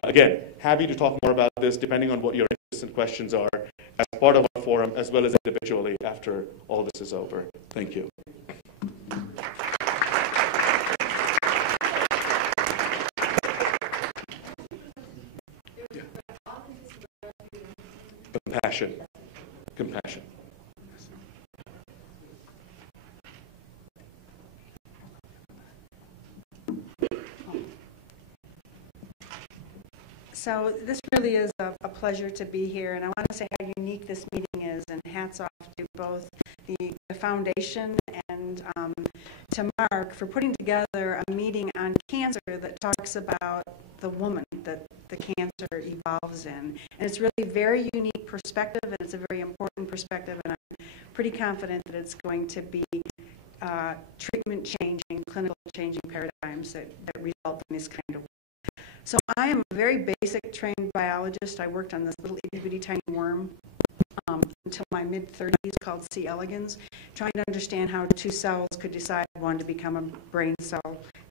Again, happy to talk more about this, depending on what your interests and questions are, as part of our forum, as well as individually after all this is over. Thank you. Compassion. So this really is a pleasure to be here, and I want to say how unique this meeting is, and hats off to both the foundation and to Mark for putting together a meeting on cancer that talks about the woman that the cancer evolves in. And it's really a very unique perspective, and it's a very important perspective, and I'm pretty confident that it's going to be treatment-changing, clinical-changing paradigms that result in this kind of work. So I am a very basic trained biologist. I worked on this little itty-bitty tiny worm until my mid-30s called C. elegans, trying to understand how two cells could decide one to become a brain cell,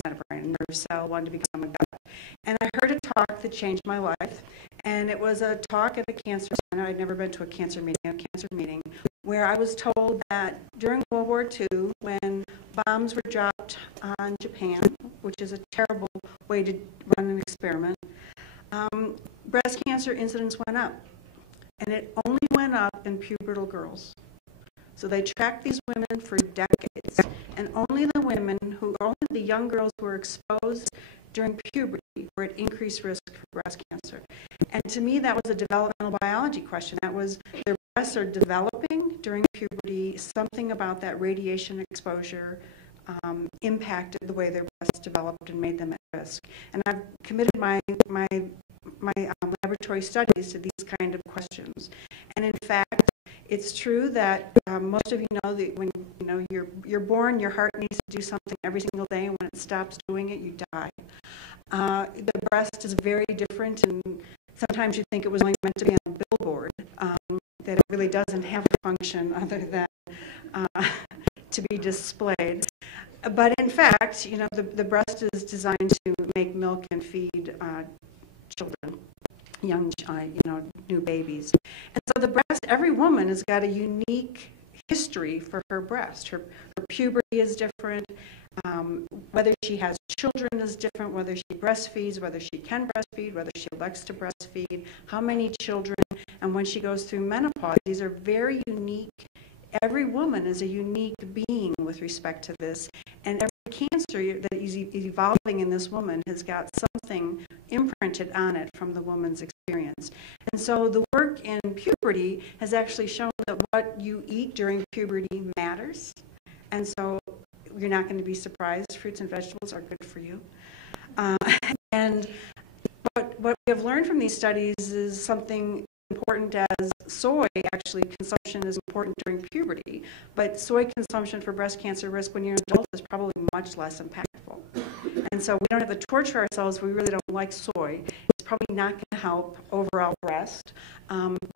not a brain, a nerve cell, one to become a gut. And I heard a talk that changed my life, and it was a talk at a cancer center. I'd never been to a cancer meeting, where I was told that during World War II, when bombs were dropped on Japan, which is a terrible way to run an experiment, breast cancer incidence went up. And it only went up in pubertal girls. So they tracked these women for decades, and only the young girls who were exposed during puberty were at increased risk for breast cancer. And to me, that was a developmental biology question. That was their breasts are developing during puberty. Something about that radiation exposure impacted the way their breasts developed and made them at risk. And I've committed my laboratory studies to these kind of questions. And in fact, it's true that most of you know that when you're born, your heart needs to do something every single day, and when it stops doing it, you die. The breast is very different, and sometimes you think it was only meant to be on a billboard, that it really doesn't have a function other than to be displayed. But in fact, the breast is designed to make milk and feed young, new babies. And so the breast, every woman has got a unique history for her breast. Her puberty is different. Whether she has children is different, whether she breastfeeds, whether she can breastfeed, whether she elects to breastfeed, how many children, and when she goes through menopause. These are very unique. Every woman is a unique being with respect to this, and every cancer that is evolving in this woman has got something imprinted on it from the woman's experience. And so the work in puberty has actually shown that what you eat during puberty matters, and so you're not going to be surprised. Fruits and vegetables are good for you. And what we have learned from these studies is something important as soy. Actually, consumption is important during puberty, but soy consumption for breast cancer risk when you're an adult is probably much less impactful. And so we don't have to torture ourselves. We really don't like soy. It's probably not going to help overall breast,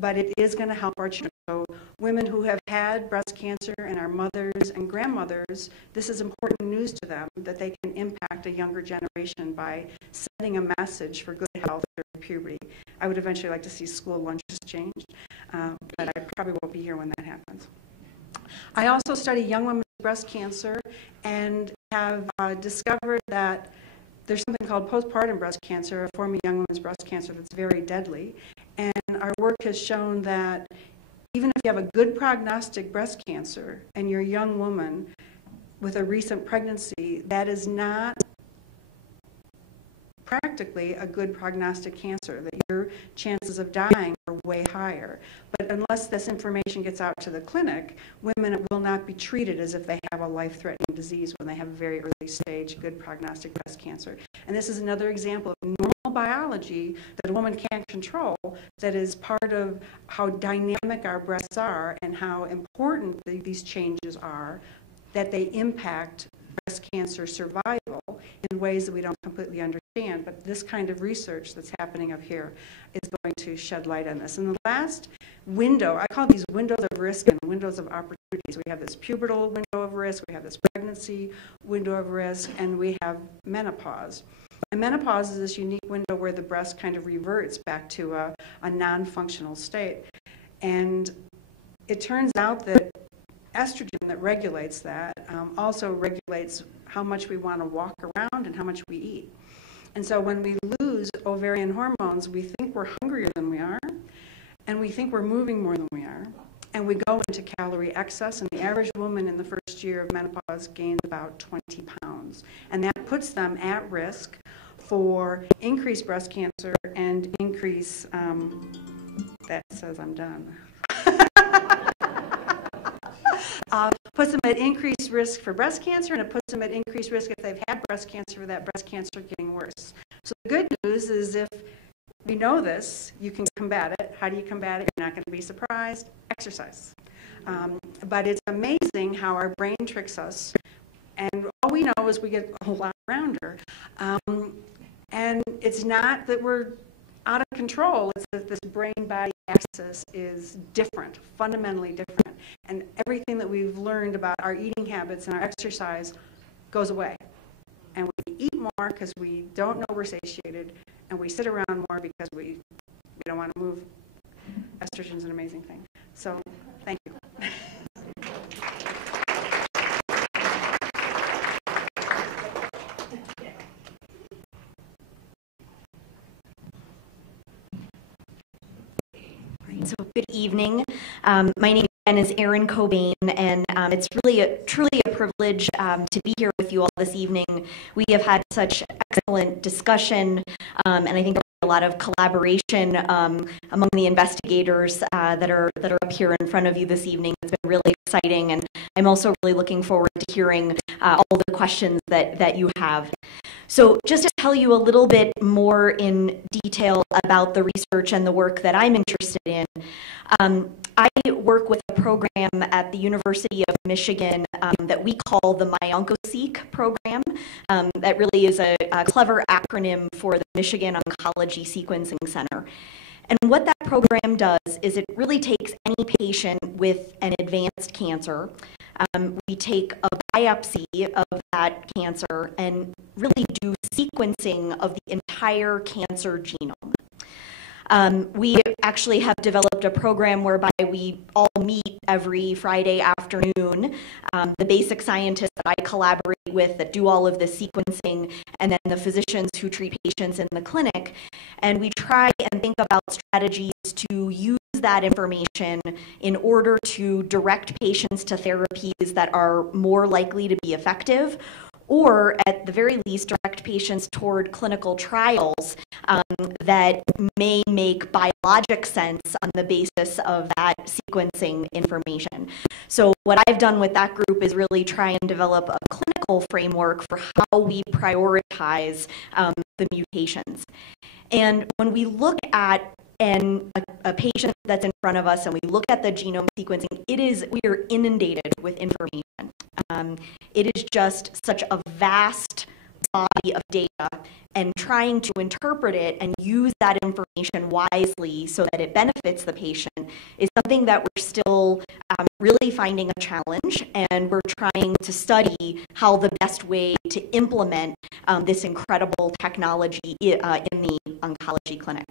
but it is going to help our children. So women who have had breast cancer and our mothers and grandmothers, this is important news to them that they can impact a younger generation by sending a message for good health during puberty. I would eventually like to see school lunches changed, but I probably won't be here when that happens. I also study young women's breast cancer and have discovered that there's something called postpartum breast cancer, a form of young women's breast cancer that's very deadly. And our work has shown that even if you have a good prognostic breast cancer and you're a young woman with a recent pregnancy, that is not practically a good prognostic cancer, that your chances of dying are way higher. But unless this information gets out to the clinic, women will not be treated as if they have a life-threatening disease when they have very early stage, good prognostic breast cancer. And this is another example of normal biology that a woman can't control, that is part of how dynamic our breasts are and how important these changes are, that they impact breast cancer survival in ways that we don't completely understand. But this kind of research that's happening up here is going to shed light on this. And the last window, I call these windows of risk and windows of opportunities. We have this pubertal window of risk, we have this pregnancy window of risk, and we have menopause. And menopause is this unique window where the breast kind of reverts back to a non-functional state. And it turns out that estrogen that regulates that also regulates how much we want to walk around and how much we eat. And so when we lose ovarian hormones, we think we're hungrier than we are, and we think we're moving more than we are, and we go into calorie excess, and the average woman in the first year of menopause gains about 20 pounds. And that puts them at risk for increased breast cancer and increase, that says I'm done. Puts them at increased risk for breast cancer, and it puts them at increased risk if they've had breast cancer for that breast cancer getting worse. So the good news is if we know this, you can combat it. How do you combat it? You're not going to be surprised. Exercise. But it's amazing how our brain tricks us, and all we know is we get a whole lot rounder. And it's not that we're out of control, it's that this brain-body axis is different, fundamentally different. And everything that we've learned about our eating habits and our exercise goes away. And we eat more because we don't know we're satiated, and we sit around more because we don't want to move. Estrogen's an amazing thing. So, thank you. So good evening. My name again is Erin Cobain, and it's really truly a privilege to be here with you all this evening. We have had such excellent discussion, and I think there was a lot of collaboration among the investigators that are up here in front of you this evening. It's been really exciting, and I'm also really looking forward to hearing all the questions that you have. So just to tell you a little bit more in detail about the research and the work that I'm interested in, I work with a program at the University of Michigan that we call the MyOncoSeq program. That really is a clever acronym for the Michigan Oncology Sequencing Center. And what that program does is it really takes any patient with an advanced cancer. We take a biopsy of that cancer and really do sequencing of the entire cancer genome. We actually have developed a program whereby we all meet every Friday afternoon. The basic scientists that I collaborate with that do all of the sequencing, and then the physicians who treat patients in the clinic. And we try and think about strategies to use that information in order to direct patients to therapies that are more likely to be effective, or at the very least direct patients toward clinical trials that may make biologic sense on the basis of that sequencing information. So what I've done with that group is really try and develop a clinical framework for how we prioritize the mutations. And when we look at a patient that's in front of us and we look at the genome sequencing, we are inundated with information. It is just such a vast body of data, and trying to interpret it and use that information wisely so that it benefits the patient is something that we're still really finding a challenge, and we're trying to study how the best way to implement this incredible technology in the oncology clinic.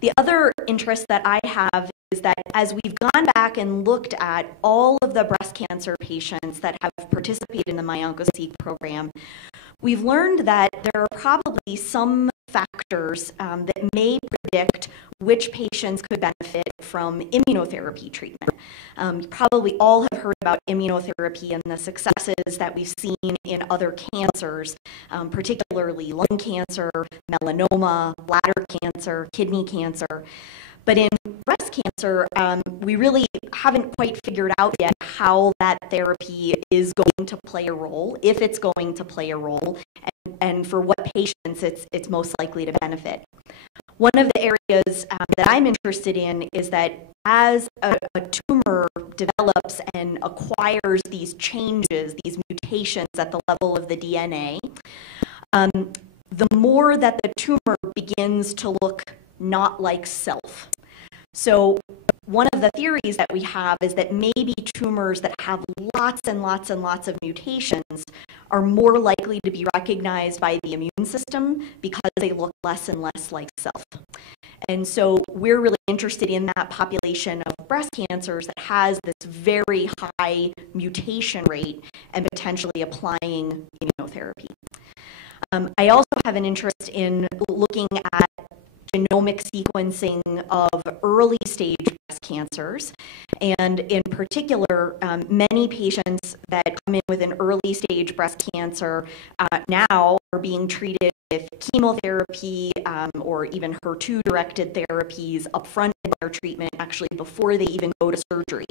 The other interest that I have is that as we've gone back and looked at all of the breast cancer patients that have participated in the MyOncoSeq program, we've learned that there are probably some factors that may predict which patients could benefit from immunotherapy treatment. You probably all have heard about immunotherapy and the successes that we've seen in other cancers, particularly lung cancer, melanoma, bladder cancer, kidney cancer. But in breast cancer, we really haven't quite figured out yet how that therapy is going to play a role, if it's going to play a role, and for what patients it's most likely to benefit. One of the areas that I'm interested in is that as a tumor develops and acquires these changes, these mutations at the level of the DNA, the more that the tumor begins to look not like self. So one of the theories that we have is that maybe tumors that have lots and lots and lots of mutations are more likely to be recognized by the immune system because they look less and less like self. And so we're really interested in that population of breast cancers that has this very high mutation rate and potentially applying immunotherapy. I also have an interest in looking at genomic sequencing of early stage breast cancers. And in particular, many patients that come in with an early stage breast cancer now are being treated with chemotherapy or even HER2-directed therapies upfront in their treatment, actually before they even go to surgery.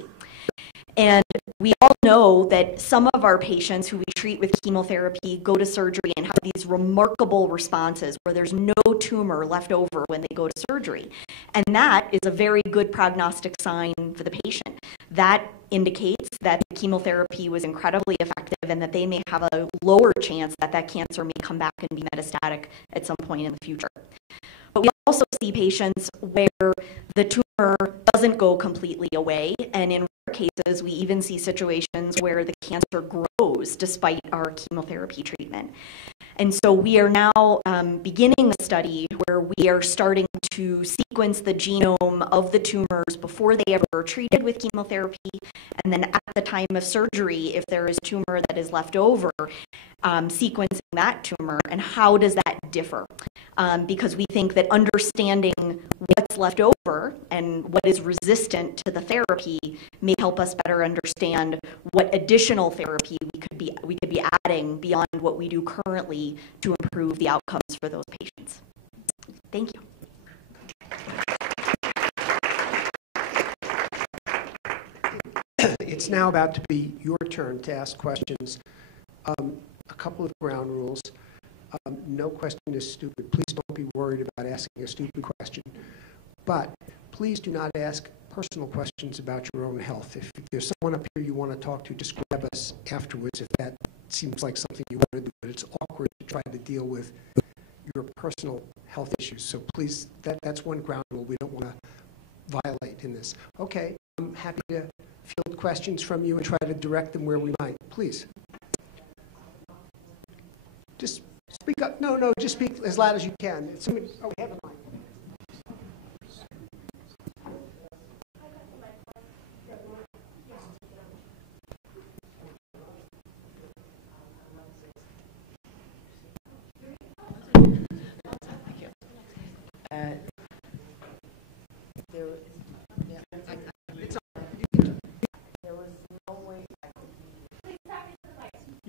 And we all know that some of our patients who we treat with chemotherapy go to surgery and have these remarkable responses where there's no tumor left over when they go to surgery. And that is a very good prognostic sign for the patient. That indicates that the chemotherapy was incredibly effective and that they may have a lower chance that that cancer may come back and be metastatic at some point in the future. But we also see patients where the tumor doesn't go completely away, and in rare cases, we even see situations where the cancer grows despite our chemotherapy treatment. And so we are now beginning a study where we are starting to sequence the genome of the tumors before they ever are treated with chemotherapy, and then at the time of surgery, if there is tumor that is left over, sequencing that tumor, and how does that differ? Because we think that understanding what's left over and what is resistant to the therapy may help us better understand what additional therapy we could be adding beyond what we do currently to improve the outcomes for those patients. Thank you. It's now about to be your turn to ask questions. A couple of ground rules. No question is stupid. Please don't be worried about asking a stupid question. But please do not ask personal questions about your own health. If there's someone up here you want to talk to, just grab us afterwards if that seems like something you want to do. But it's awkward to try to deal with your personal health issues. So please, that's one ground rule we don't want to violate in this. Okay, I'm happy to field questions from you and try to direct them where we might. Please. Just speak up. No, just speak as loud as you can. We have a mic.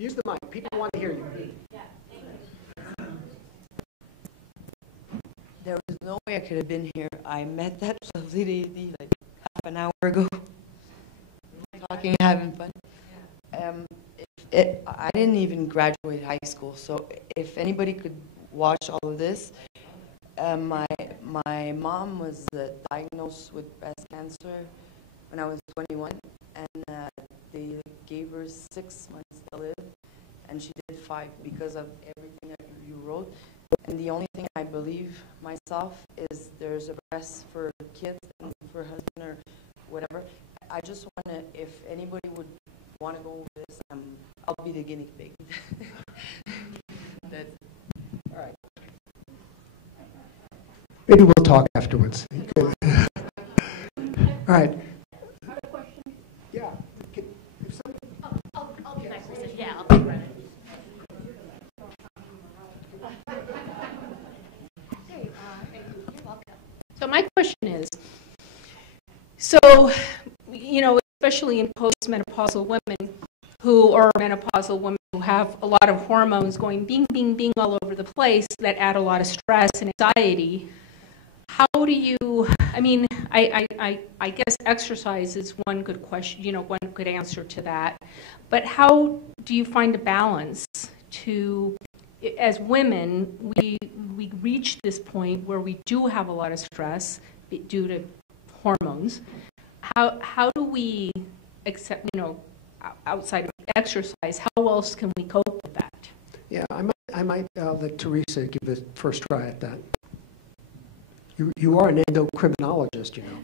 Use the mic. People want to hear you. There was no way I could have been here. I met that lovely lady like half an hour ago. Talking, having fun. I didn't even graduate high school, so if anybody could watch all of this, my mom was diagnosed with breast cancer when I was 21, and they gave her 6 months to live, and she did 5 because of everything that you wrote. And the only thing I believe myself is there's a breast for kids and for husband or whatever. I just want to, if anybody would want to go over this, I'll be the guinea pig. All right. Maybe we'll talk afterwards. All right. Yeah. I'll be back for a second. Yeah, I'll be right. So my question is, so, you know, especially in postmenopausal women or menopausal women who have a lot of hormones going bing, bing, bing all over the place that add a lot of stress and anxiety, how do you, I mean, I guess exercise is one good question, you know, one good answer to that, but how do you find a balance to, as women, we reach this point where we do have a lot of stress due to hormones. How do we accept, you know, outside of exercise, how else can we cope with that? Yeah, I might let Teresa give the first try at that. You are an endocrinologist, you know.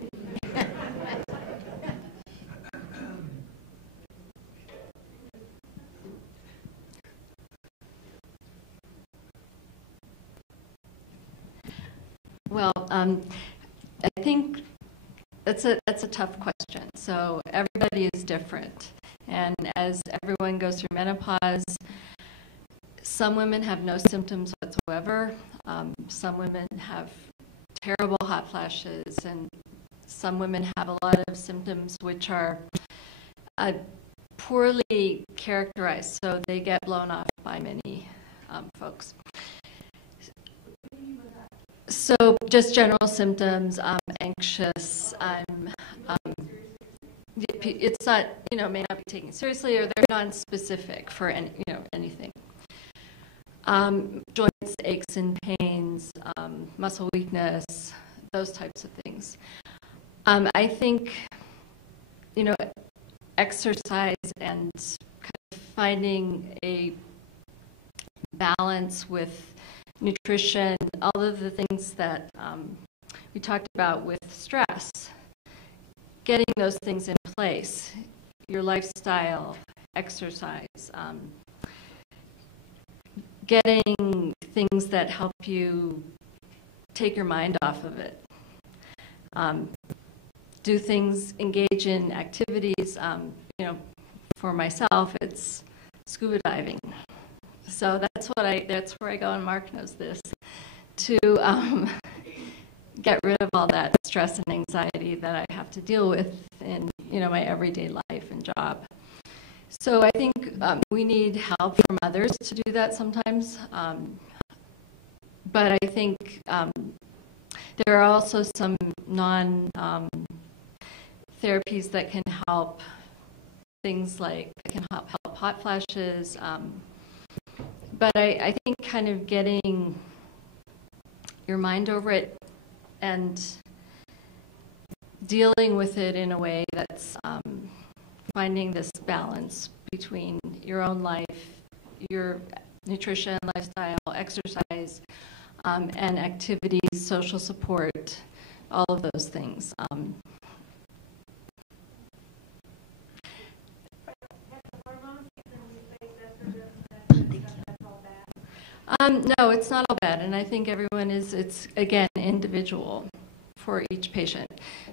Well, I think that's a tough question. So everybody is different, and as everyone goes through menopause, some women have no symptoms whatsoever. Some women have terrible hot flashes, and some women have a lot of symptoms which are poorly characterized, so they get blown off by many folks. So just general symptoms, anxious, it's not, you know, may not be taken seriously, or they're non-specific for any, you know, anything. Joints, aches and pains, muscle weakness, those types of things. I think, you know, exercise and kind of finding a balance with nutrition, all of the things that we talked about with stress, getting those things in place, your lifestyle, exercise, getting things that help you take your mind off of it. Do things, engage in activities, you know, for myself, it's scuba diving. So that's where I go, and Mark knows this, to get rid of all that stress and anxiety that I have to deal with in, you know, my everyday life and job. So I think we need help from others to do that sometimes. But I think there are also some therapies that can help, things like can help hot flashes. But I think kind of getting your mind over it and dealing with it in a way that's finding this balance between your own life, your nutrition, lifestyle, exercise, and activities, social support, all of those things. No, it's not all bad, and I think it's again individual for each patient.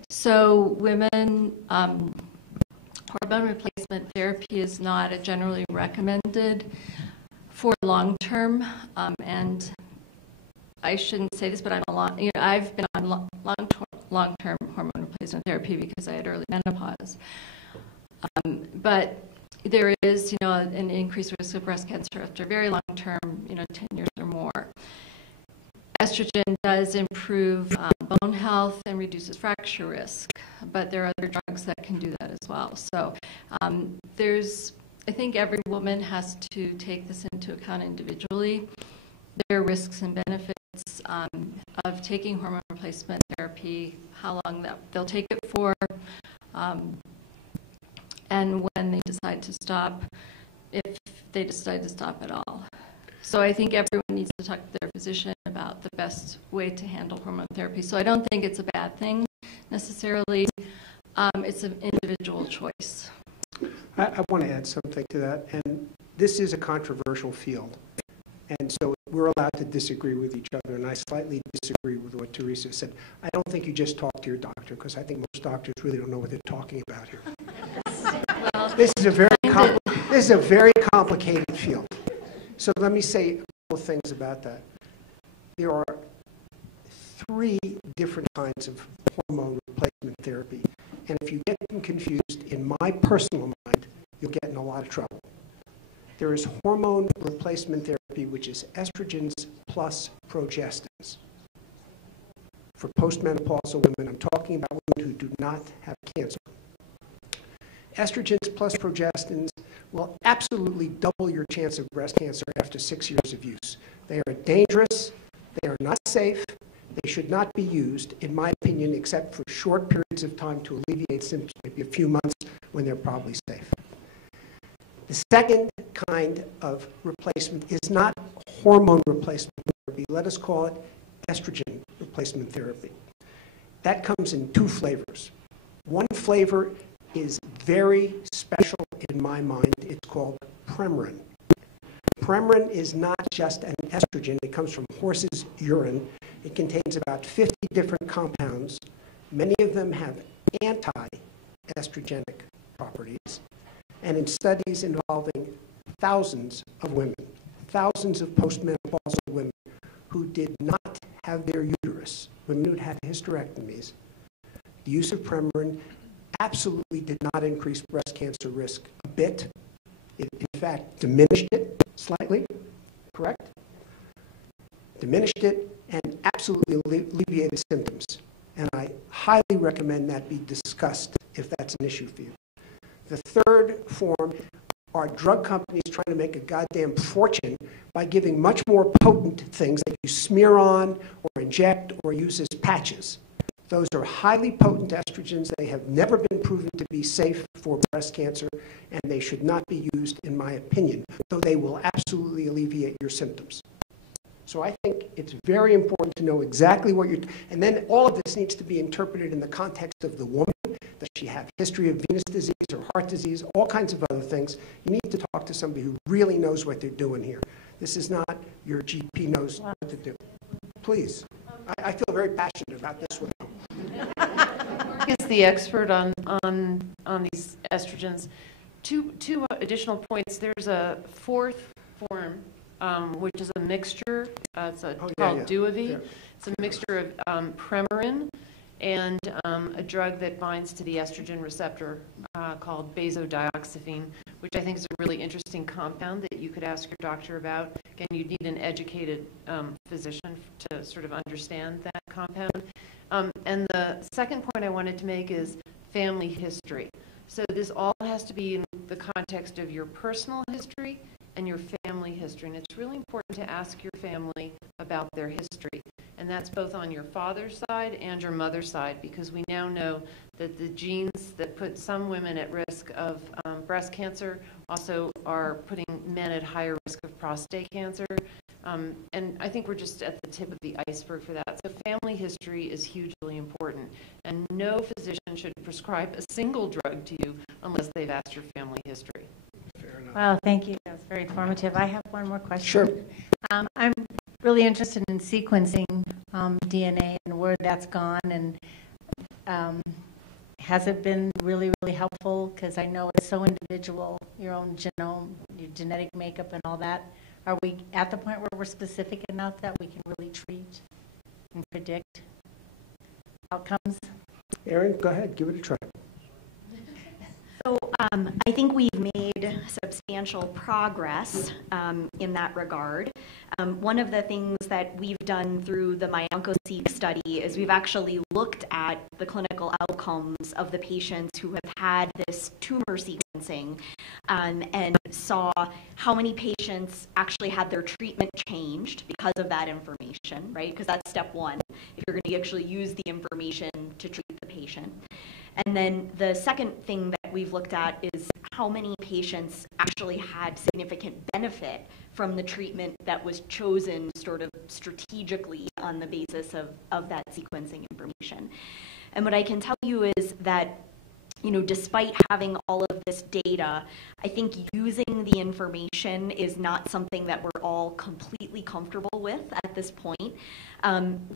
So women, hormone replacement therapy is not generally recommended for long-term, and I shouldn't say this, but I've been on long-term hormone replacement therapy because I had early menopause. But there is, an increased risk of breast cancer after very long term, 10 years or more. Estrogen does improve bone health and reduces fracture risk, but there are other drugs that can do that as well. So I think every woman has to take this into account individually. There are risks and benefits of taking hormone replacement therapy, how long that they'll take it for, and when they decide to stop, if they decide to stop at all. So I think everyone needs to talk to their physician about the best way to handle hormone therapy. So I don't think it's a bad thing necessarily. It's an individual choice. I want to add something to that, and this is a controversial field. And so we're allowed to disagree with each other, and I slightly disagree with what Teresa said. I don't think you just talk to your doctor, because I think most doctors really don't know what they're talking about here. Well, this is a very complicated field. So let me say a couple of things about that. There are 3 different kinds of hormone replacement therapy, and if you get them confused, in my personal mind, you'll get in a lot of trouble. There is hormone replacement therapy, which is estrogens plus progestins. For postmenopausal women, I'm talking about women who do not have cancer. Estrogens plus progestins will absolutely double your chance of breast cancer after 6 years of use. They are dangerous, they are not safe, they should not be used, in my opinion, except for short periods of time to alleviate symptoms, maybe a few months when they're probably safe. The second kind of replacement is not hormone replacement therapy. Let us call it estrogen replacement therapy. That comes in 2 flavors. One flavor is very special in my mind. It's called Premarin. Premarin is not just an estrogen. It comes from horse's urine. It contains about 50 different compounds. Many of them have anti-estrogenic properties. And in studies involving thousands of women, thousands of postmenopausal women who did not have their uterus, women who had hysterectomies, the use of Premarin absolutely did not increase breast cancer risk a bit. It, in fact, diminished it slightly, correct? Diminished it and absolutely alleviated symptoms. And I highly recommend that be discussed if that's an issue for you. The third form are drug companies trying to make a goddamn fortune by giving much more potent things that you smear on or inject or use as patches. Those are highly potent estrogens. They have never been proven to be safe for breast cancer, and they should not be used, in my opinion, though they will absolutely alleviate your symptoms. So I think it's very important to know exactly what you're, and then all of this needs to be interpreted in the context of the woman. Does she have history of venous disease or heart disease, all kinds of other things? You need to talk to somebody who really knows what they're doing here. This is not your GP knows what to do. Please. I feel very passionate about this one. Is the expert on these estrogens. Two additional points. There's a 4th form, which is a mixture. It's called Duovy. Yeah. It's a mixture of Premarin and a drug that binds to the estrogen receptor called benzodioxyphene, which I think is a really interesting compound that you could ask your doctor about. Again, you'd need an educated physician to sort of understand that compound. And the second point I wanted to make is family history. So this all has to be in the context of your personal history and your family history. And it's really important to ask your family about their history. And that's both on your father's side and your mother's side, because we now know that the genes that put some women at risk of breast cancer also are putting men at higher risk of prostate cancer. And I think we're just at the tip of the iceberg for that. So family history is hugely important. And no physician should prescribe a single drug to you unless they've asked your family history. Fair enough. Well, thank you. That's very informative. I have one more question. Sure. I'm really interested in sequencing DNA and where that's gone. And has it been really, really helpful? Because I know it's so individual, your own genome, your genetic makeup and all that. Are we at the point where we're specific enough that we can really treat and predict outcomes? Erin, go ahead, give it a try. So I think we've made substantial progress in that regard. One of the things that we've done through the MyOncoSeq study is we've actually looked at the clinical outcomes of the patients who have had this tumor sequencing and saw how many patients actually had their treatment changed because of that information, right? Because that's step one, if you're going to actually use the information to treat the patient. And then the second thing that we've looked at is how many patients actually had significant benefit from the treatment that was chosen sort of strategically on the basis of that sequencing information. And what I can tell you is that, you know, despite having all of this data, I think using the information is not something that we're all completely comfortable with at this point.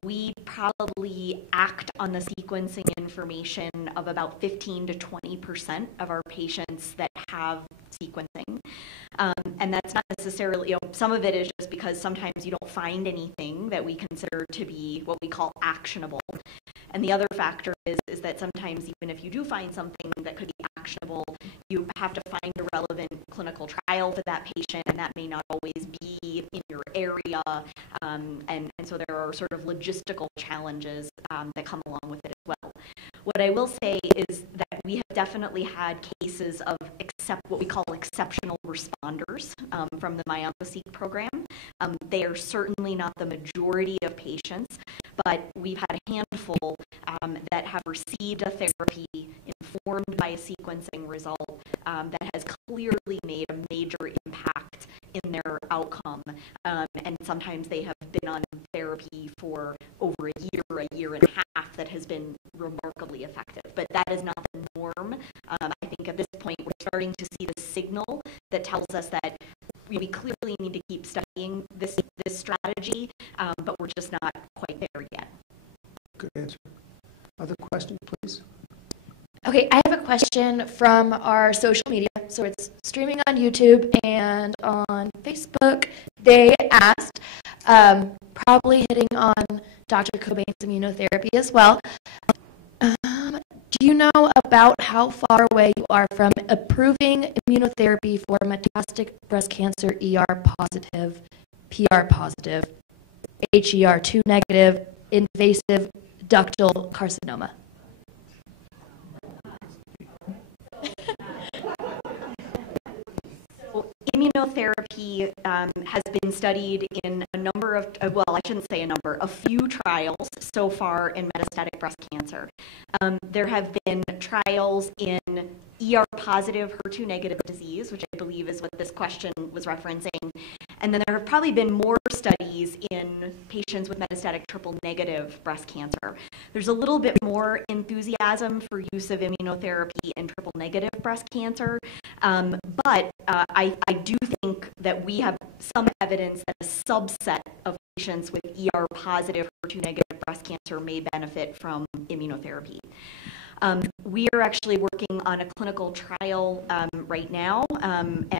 We probably act on the sequencing information of about 15 to 20% of our patients that have sequencing. And that's not necessarily, you know, some of it is just because sometimes you don't find anything that we consider to be what we call actionable. And the other factor is that sometimes even if you do find something that could be actionable, you have to find a relevant clinical trial for that patient, and that may not always be in your area. And so there are sort of logistical challenges that come along with it as well. What I will say is that we have definitely had cases of what we call exceptional responders from the MyOncoSeq program. They are certainly not the majority of patients, but we've had a handful that have received a therapy informed by a sequencing result that has clearly made a major impact in their outcome. And sometimes they have been on therapy for over a year and a half that has been remarkably effective. But that is not the norm. I think at this point we're starting to see the signal that tells us that we clearly need to keep studying this strategy, but we're just not quite there yet. Good answer. Other questions, please? Okay, I have a question from our social media. So it's streaming on YouTube and on Facebook. They asked, probably hitting on Dr. Cobain's immunotherapy as well. Do you know about how far away you are from approving immunotherapy for metastatic breast cancer ER positive, PR positive, HER2 negative, invasive ductal carcinoma? Immunotherapy has been studied in a number of, well, I shouldn't say a number, a few trials so far in metastatic breast cancer. There have been trials in ER-positive, HER2-negative disease, which I believe is what this question was referencing. And then there have probably been more studies in patients with metastatic triple-negative breast cancer. There's a little bit more enthusiasm for use of immunotherapy in triple-negative breast cancer, but I do think that we have some evidence that a subset of patients with ER-positive, HER2-negative breast cancer may benefit from immunotherapy. We are actually working on a clinical trial right now,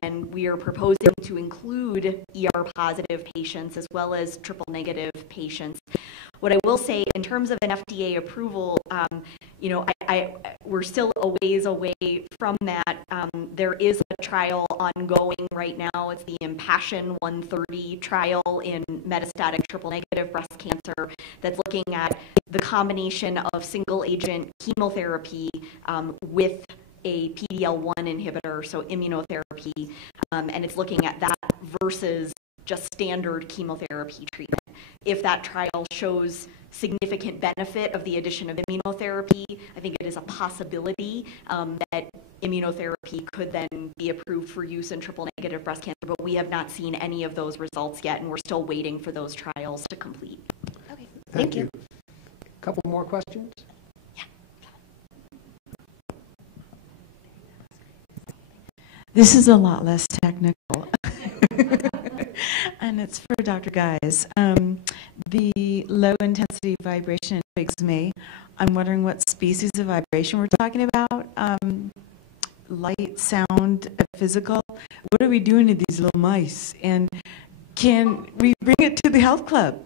and we are proposing to include ER-positive patients as well as triple-negative patients. What I will say in terms of an FDA approval, you know, we're still a ways away from that. There is a trial ongoing right now. It's the Impassion 130 trial in metastatic triple-negative breast cancer that's looking at the combination of single-agent chemotherapy with a PD-L1 inhibitor, so immunotherapy, and it's looking at that versus just standard chemotherapy treatment. If that trial shows significant benefit of the addition of immunotherapy, I think it is a possibility that immunotherapy could then be approved for use in triple-negative breast cancer, but we have not seen any of those results yet, and we're still waiting for those trials to complete. Okay, Thank you. A couple more questions? This is a lot less technical, and it's for Dr. Guys. The low-intensity vibration intrigues me. I'm wondering what species of vibration we're talking about. Light, sound, physical. What are we doing to these little mice? And can we bring it to the health club?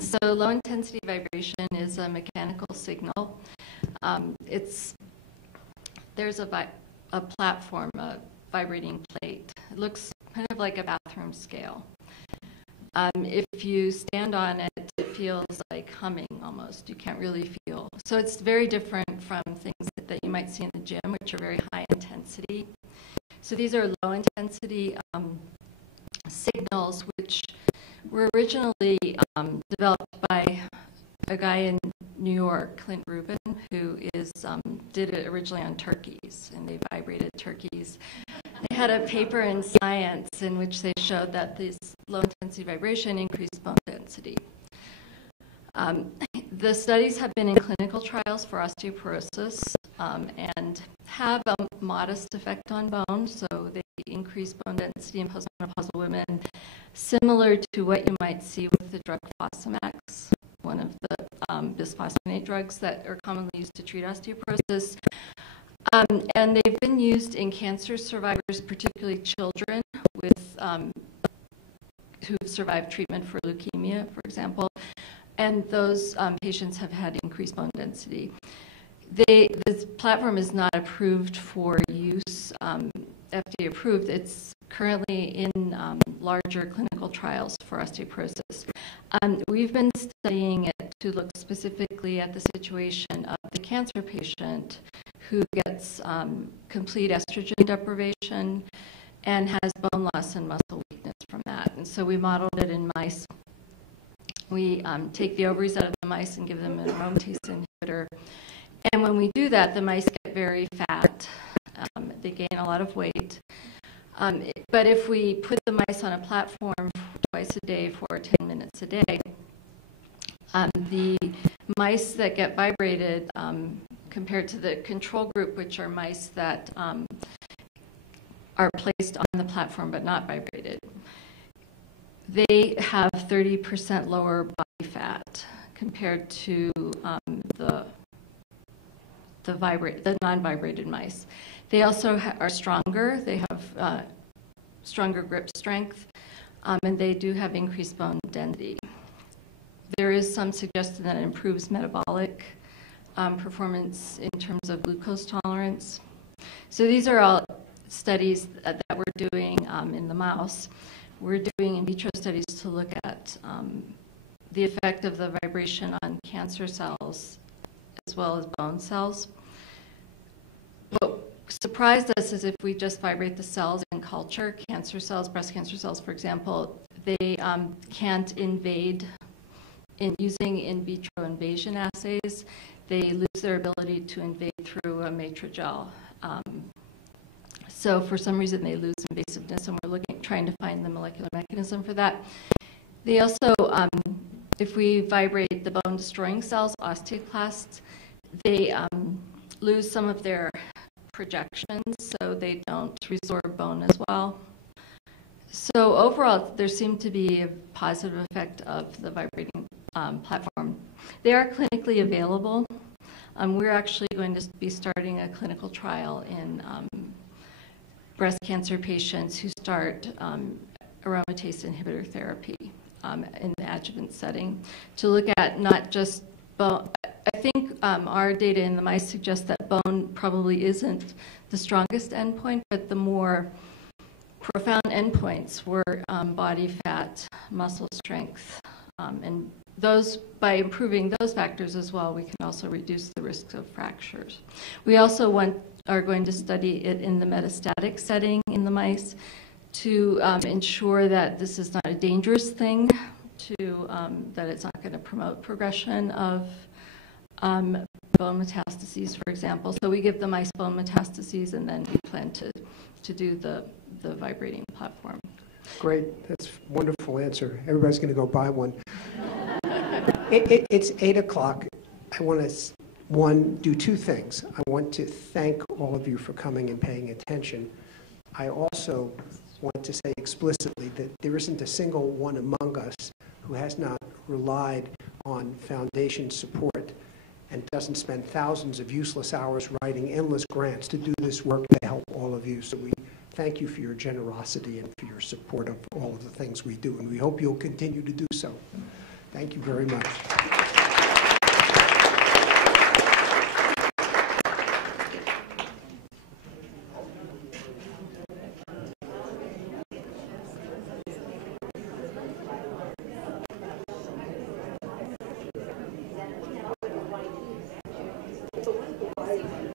So low-intensity vibration is a mechanical signal. there's a platform, a vibrating plate. It looks kind of like a bathroom scale. If you stand on it, it feels like humming almost. You can't really feel. So it's very different from things that you might see in the gym, which are very high intensity. So these are low intensity signals, which were originally developed by a guy in New York, Clint Rubin, who did it originally on turkeys, and they vibrated turkeys. They had a paper in Science in which they showed that this low-intensity vibration increased bone density. The studies have been in clinical trials for osteoporosis and have a modest effect on bone, so they increase bone density in postmenopausal women, similar to what you might see with the drug Fosamax, one of the bisphosphonate drugs that are commonly used to treat osteoporosis. And they've been used in cancer survivors, particularly children with who've survived treatment for leukemia, for example, and those patients have had increased bone density. This platform is not approved for use, FDA approved. It's currently in larger clinical trials for osteoporosis. We've been studying it to look specifically at the situation of the cancer patient who gets complete estrogen deprivation and has bone loss and muscle weakness from that. And so we modeled it in mice. We take the ovaries out of the mice and give them an aromatase inhibitor. And when we do that, the mice get very fat. They gain a lot of weight. But if we put the mice on a platform twice a day for 10 minutes a day, the mice that get vibrated compared to the control group, which are mice that are placed on the platform but not vibrated, they have 30% lower body fat compared to the non-vibrated mice. They also are stronger. They have stronger grip strength, and they do have increased bone density. There is some suggestion that it improves metabolic performance in terms of glucose tolerance. So these are all studies that we're doing in the mouse. We're doing in vitro studies to look at the effect of the vibration on cancer cells as well as bone cells. What surprised us is if we just vibrate the cells in culture, cancer cells, breast cancer cells, for example, they can't invade. In using in vitro invasion assays, they lose their ability to invade through a matrigel. So for some reason they lose invasiveness, and we're trying to find the molecular mechanism for that. They also, if we vibrate the bone-destroying cells, osteoclasts, they lose some of their projections, so they don't resorb bone as well. So overall, there seemed to be a positive effect of the vibrating platform. They are clinically available. We're actually going to be starting a clinical trial in breast cancer patients who start aromatase inhibitor therapy in the adjuvant setting to look at not just bone. I think our data in the mice suggests that bone probably isn't the strongest endpoint, but the more profound endpoints were body fat, muscle strength, and those, by improving those factors as well, we can also reduce the risks of fractures. We also are going to study it in the metastatic setting in the mice to ensure that this is not a dangerous thing, that it's not going to promote progression of bone metastases, for example. So we give the mice bone metastases, and then we plan to do the vibrating platform. Great. That's a wonderful answer. Everybody's going to go buy one. It's 8 o'clock. I want to, do two things. I want to thank all of you for coming and paying attention. I also want to say explicitly that there isn't a single one among us who has not relied on foundation support and doesn't spend thousands of useless hours writing endless grants to do this work to help all of you. So we thank you for your generosity and for your support of all of the things we do, and we hope you'll continue to do so. Thank you very much. I